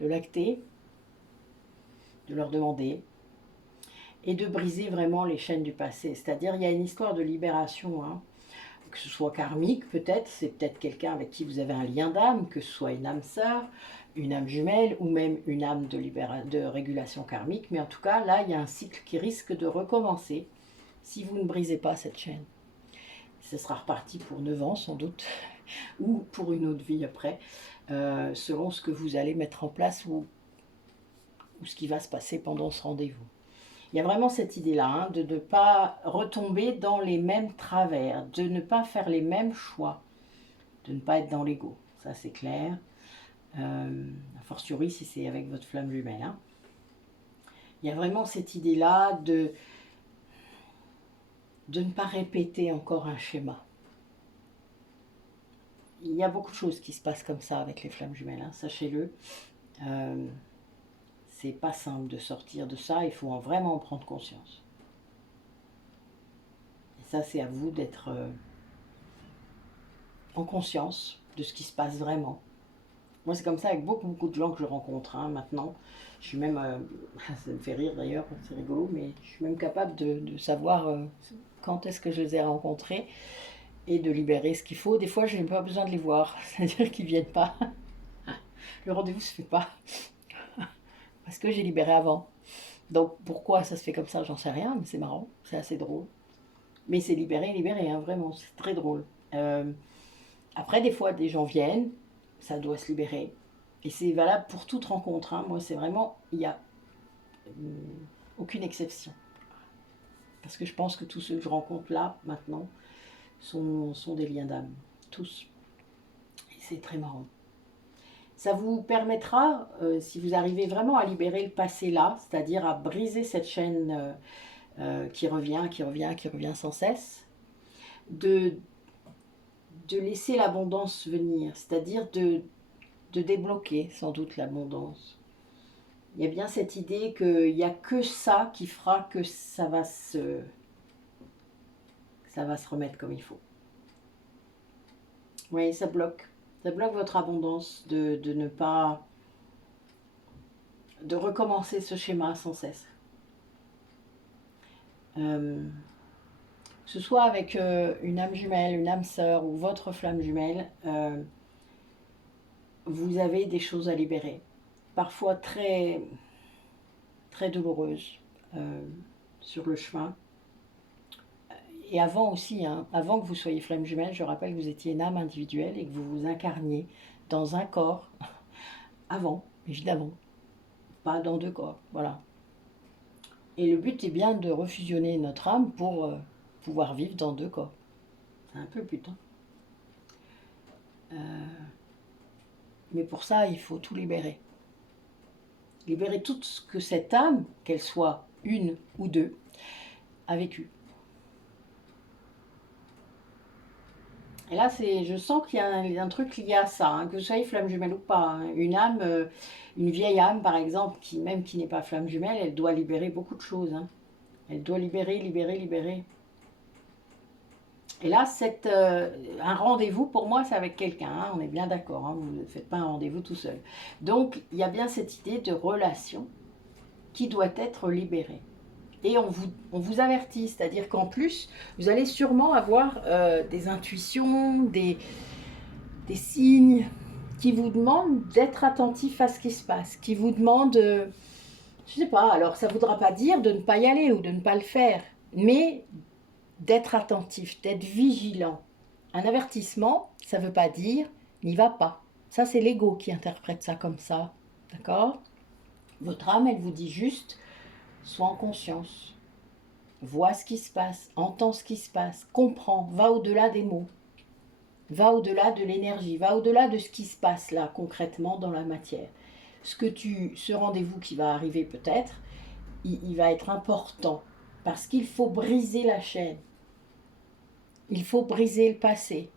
l'acter, de leur demander, et de briser vraiment les chaînes du passé. C'est-à-dire, il y a une histoire de libération, hein, que ce soit karmique peut-être, c'est peut-être quelqu'un avec qui vous avez un lien d'âme, que ce soit une âme sœur, une âme jumelle, ou même une âme de régulation karmique, mais en tout cas, là, il y a un cycle qui risque de recommencer si vous ne brisez pas cette chaîne. Ce sera reparti pour 9 ans sans doute, ou pour une autre vie après, selon ce que vous allez mettre en place ou ce qui va se passer pendant ce rendez-vous. Il y a vraiment cette idée-là, hein, de ne pas retomber dans les mêmes travers, de ne pas faire les mêmes choix, de ne pas être dans l'ego, ça c'est clair. A fortiori si c'est avec votre flamme jumelle. Hein. Il y a vraiment cette idée-là de ne pas répéter encore un schéma. Il y a beaucoup de choses qui se passent comme ça avec les flammes jumelles, hein, sachez-le. C'est pas simple de sortir de ça, il faut vraiment en prendre conscience. Et ça, c'est à vous d'être en conscience de ce qui se passe vraiment. Moi, c'est comme ça avec beaucoup de gens que je rencontre hein, maintenant. Je suis même, ça me fait rire d'ailleurs, c'est rigolo, mais je suis même capable de savoir quand est-ce que je les ai rencontrés et de libérer ce qu'il faut. Des fois, je n'ai pas besoin de les voir, c'est-à-dire qu'ils ne viennent pas. Le rendez-vous ne se fait pas parce que j'ai libéré avant. Donc pourquoi ça se fait comme ça, j'en sais rien, mais c'est marrant, c'est assez drôle. Mais c'est libéré, hein, vraiment, c'est très drôle. Après, des fois, des gens viennent, ça doit se libérer. Et c'est valable pour toute rencontre, hein. Moi, c'est vraiment, il n'y a aucune exception. Parce que je pense que tous ceux que je rencontre là, maintenant, sont des liens d'âme. Tous. Et c'est très marrant. Ça vous permettra, si vous arrivez vraiment à libérer le passé là, c'est-à-dire à briser cette chaîne qui revient sans cesse, de laisser l'abondance venir, c'est-à-dire de débloquer sans doute l'abondance. Il y a bien cette idée qu'il n'y a que ça qui fera que ça va se remettre comme il faut. Oui, ça bloque. Ça bloque votre abondance de ne pas... de recommencer ce schéma sans cesse. Que ce soit avec une âme jumelle, une âme sœur ou votre flamme jumelle, vous avez des choses à libérer. Parfois très, très douloureuses sur le chemin. Et avant aussi, hein, avant que vous soyez flamme jumelle, je rappelle que vous étiez une âme individuelle et que vous vous incarniez dans un corps. Avant, évidemment. Pas dans deux corps, voilà. Et le but est bien de refusionner notre âme pour pouvoir vivre dans deux corps. C'est un peu le but. Hein. Mais pour ça, il faut tout libérer. Libérer tout ce que cette âme, qu'elle soit une ou deux, a vécu. Et là, je sens qu'il y a un truc lié à ça, hein, que vous soyez flamme jumelle ou pas. Hein. Une âme, une vieille âme, par exemple, qui n'est pas flamme jumelle, elle doit libérer beaucoup de choses. Hein. Elle doit libérer. Et là, un rendez-vous, pour moi, c'est avec quelqu'un, hein, on est bien d'accord, hein, vous ne faites pas un rendez-vous tout seul. Donc, il y a bien cette idée de relation qui doit être libérée. Et on vous avertit, c'est-à-dire qu'en plus, vous allez sûrement avoir des intuitions, des signes qui vous demandent d'être attentif à ce qui se passe, qui vous demandent, je sais pas, alors ça ne voudra pas dire de ne pas y aller ou de ne pas le faire, mais d'être attentif, d'être vigilant. Un avertissement, ça ne veut pas dire n'y va pas. Ça, c'est l'ego qui interprète ça comme ça. D'accord? Votre âme, elle vous dit juste, sois en conscience. Vois ce qui se passe, entends ce qui se passe, comprends, va au-delà des mots. Va au-delà de l'énergie, va au-delà de ce qui se passe là, concrètement, dans la matière. Ce rendez-vous qui va arriver peut-être, il va être important. Parce qu'il faut briser la chaîne. Il faut briser le passé.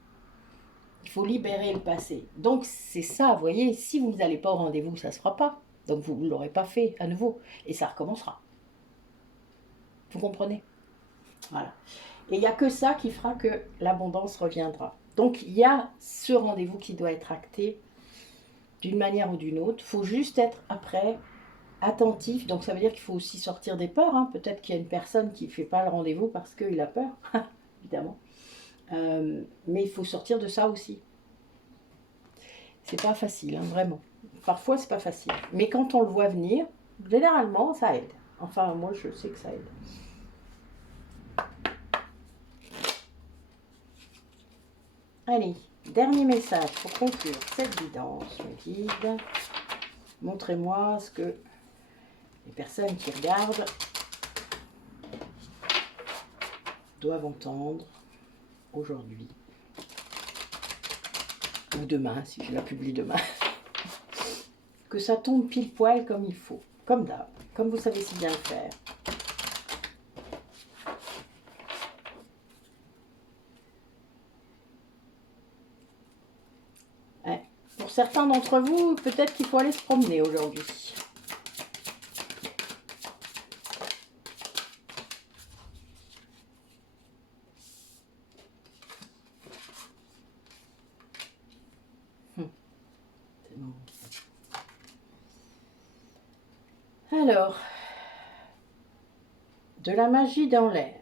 Il faut libérer le passé. Donc c'est ça, vous voyez, si vous n'allez pas au rendez-vous, ça ne se fera pas. Donc vous ne l'aurez pas fait à nouveau. Et ça recommencera. Vous comprenez? Voilà. Et il n'y a que ça qui fera que l'abondance reviendra. Donc il y a ce rendez-vous qui doit être acté d'une manière ou d'une autre. Il faut juste être après attentif. Donc ça veut dire qu'il faut aussi sortir des peurs. Hein. Peut-être qu'il y a une personne qui ne fait pas le rendez-vous parce qu'il a peur, évidemment. Mais il faut sortir de ça aussi. C'est pas facile, hein, vraiment. Parfois, c'est pas facile. Mais quand on le voit venir, généralement, ça aide. Enfin, moi, je sais que ça aide. Allez, dernier message pour conclure cette guidance, me guide. Montrez-moi ce que les personnes qui regardent doivent entendre aujourd'hui. Ou demain, si je la publie demain. Que ça tombe pile poil comme il faut. Comme d'hab. Comme vous savez si bien le faire. Ouais. Pour certains d'entre vous, peut-être qu'il faut aller se promener aujourd'hui. Alors, de la magie dans l'air.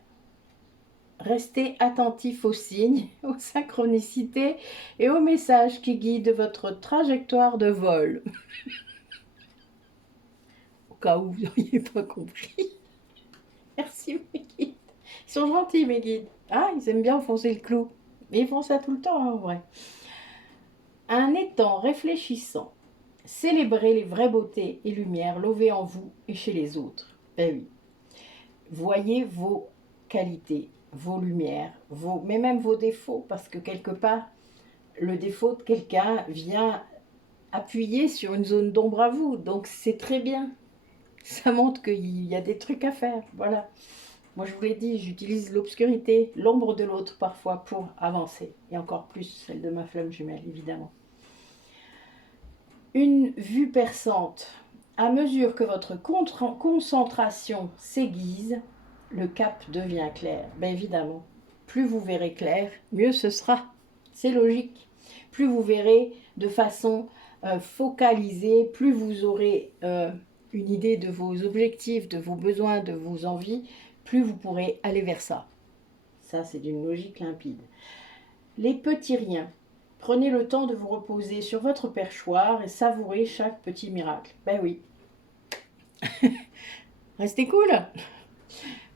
Restez attentif aux signes, aux synchronicités et aux messages qui guident votre trajectoire de vol. Au cas où vous n'auriez pas compris. Merci mes guides. Ils sont gentils mes guides. Ah, ils aiment bien enfoncer le clou. Mais ils font ça tout le temps en vrai. Un étang réfléchissant, célébrez les vraies beautés et lumières lovées en vous et chez les autres. Ben oui. Voyez vos qualités, vos lumières, mais même vos défauts, parce que quelque part, le défaut de quelqu'un vient appuyer sur une zone d'ombre à vous, donc c'est très bien. Ça montre qu'il y a des trucs à faire, voilà. Moi je vous l'ai dit, j'utilise l'obscurité, l'ombre de l'autre parfois pour avancer, et encore plus celle de ma flamme jumelle, évidemment. Une vue perçante. À mesure que votre concentration s'aiguise, le cap devient clair. Bien évidemment, plus vous verrez clair, mieux ce sera. C'est logique. Plus vous verrez de façon focalisée, plus vous aurez une idée de vos objectifs, de vos besoins, de vos envies, plus vous pourrez aller vers ça. Ça, c'est d'une logique limpide. Les petits riens. Prenez le temps de vous reposer sur votre perchoir et savourez chaque petit miracle. Ben oui. Restez cool.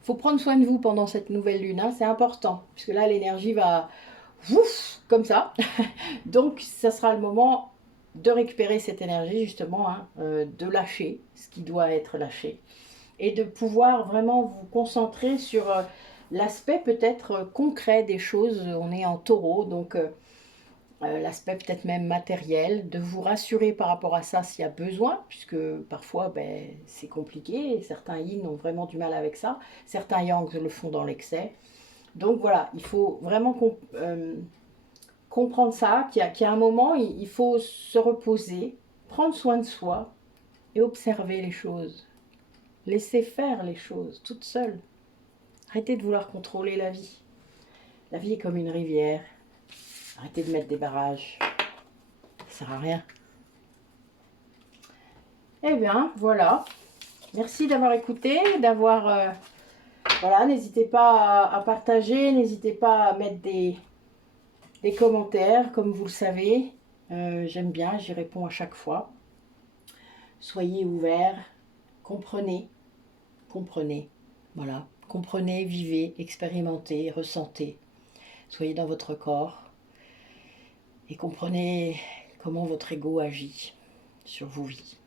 Faut prendre soin de vous pendant cette nouvelle lune, hein, c'est important. Puisque là, l'énergie va ouf, comme ça. Donc, ça sera le moment de récupérer cette énergie, justement, hein, de lâcher ce qui doit être lâché. Et de pouvoir vraiment vous concentrer sur l'aspect peut-être concret des choses. On est en taureau, donc l'aspect peut-être même matériel, de vous rassurer par rapport à ça s'il y a besoin, puisque parfois ben, c'est compliqué, certains yin ont vraiment du mal avec ça, certains yang le font dans l'excès. Donc voilà, il faut vraiment comprendre ça, qu'il y a un moment, il faut se reposer, prendre soin de soi et observer les choses. Laisser faire les choses toutes seules. Arrêtez de vouloir contrôler la vie. La vie est comme une rivière. Arrêtez de mettre des barrages. Ça sert à rien. Eh bien, voilà. Merci d'avoir écouté, d'avoir... voilà, n'hésitez pas à partager, n'hésitez pas à mettre des commentaires, comme vous le savez. J'aime bien, j'y réponds à chaque fois. Soyez ouverts, comprenez, voilà. Comprenez, vivez, expérimentez, ressentez. Soyez dans votre corps et comprenez comment votre ego agit sur vos vies.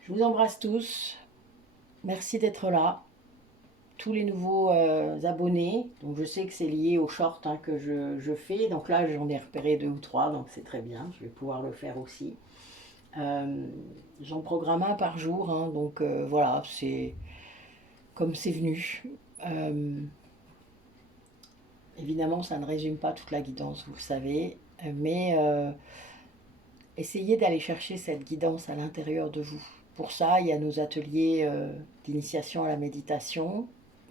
Je vous embrasse tous. Merci d'être là. Tous les nouveaux abonnés, donc je sais que c'est lié aux shorts hein, que je fais. Donc là, j'en ai repéré 2 ou 3, donc c'est très bien. Je vais pouvoir le faire aussi. J'en programme un par jour, hein, donc voilà, c'est comme c'est venu. Évidemment, ça ne résume pas toute la guidance, vous le savez, mais essayez d'aller chercher cette guidance à l'intérieur de vous. Pour ça, il y a nos ateliers d'initiation à la méditation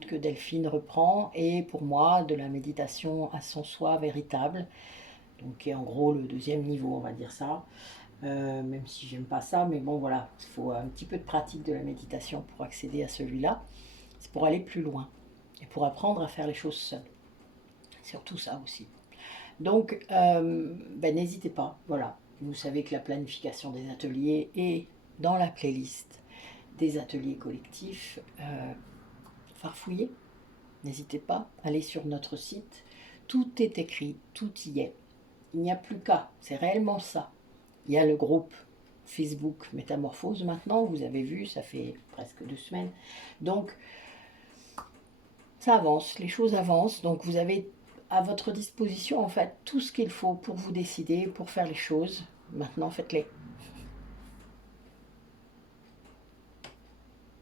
que Delphine reprend, et pour moi, de la méditation à son soi véritable, donc qui est en gros le 2e niveau, on va dire ça. Même si j'aime pas ça, mais bon voilà, il faut un petit peu de pratique de la méditation pour accéder à celui-là. C'est pour aller plus loin et pour apprendre à faire les choses seul. Surtout ça aussi. Donc, ben, n'hésitez pas, voilà. Vous savez que la planification des ateliers est dans la playlist des ateliers collectifs. Farfouillez, n'hésitez pas, allez sur notre site. Tout est écrit, tout y est. Il n'y a plus qu'à, c'est réellement ça. Il y a le groupe Facebook Métamorphose maintenant, vous avez vu, ça fait presque 2 semaines. Donc, ça avance, les choses avancent. Donc, vous avez à votre disposition, en fait, tout ce qu'il faut pour vous décider, pour faire les choses. Maintenant, faites-les.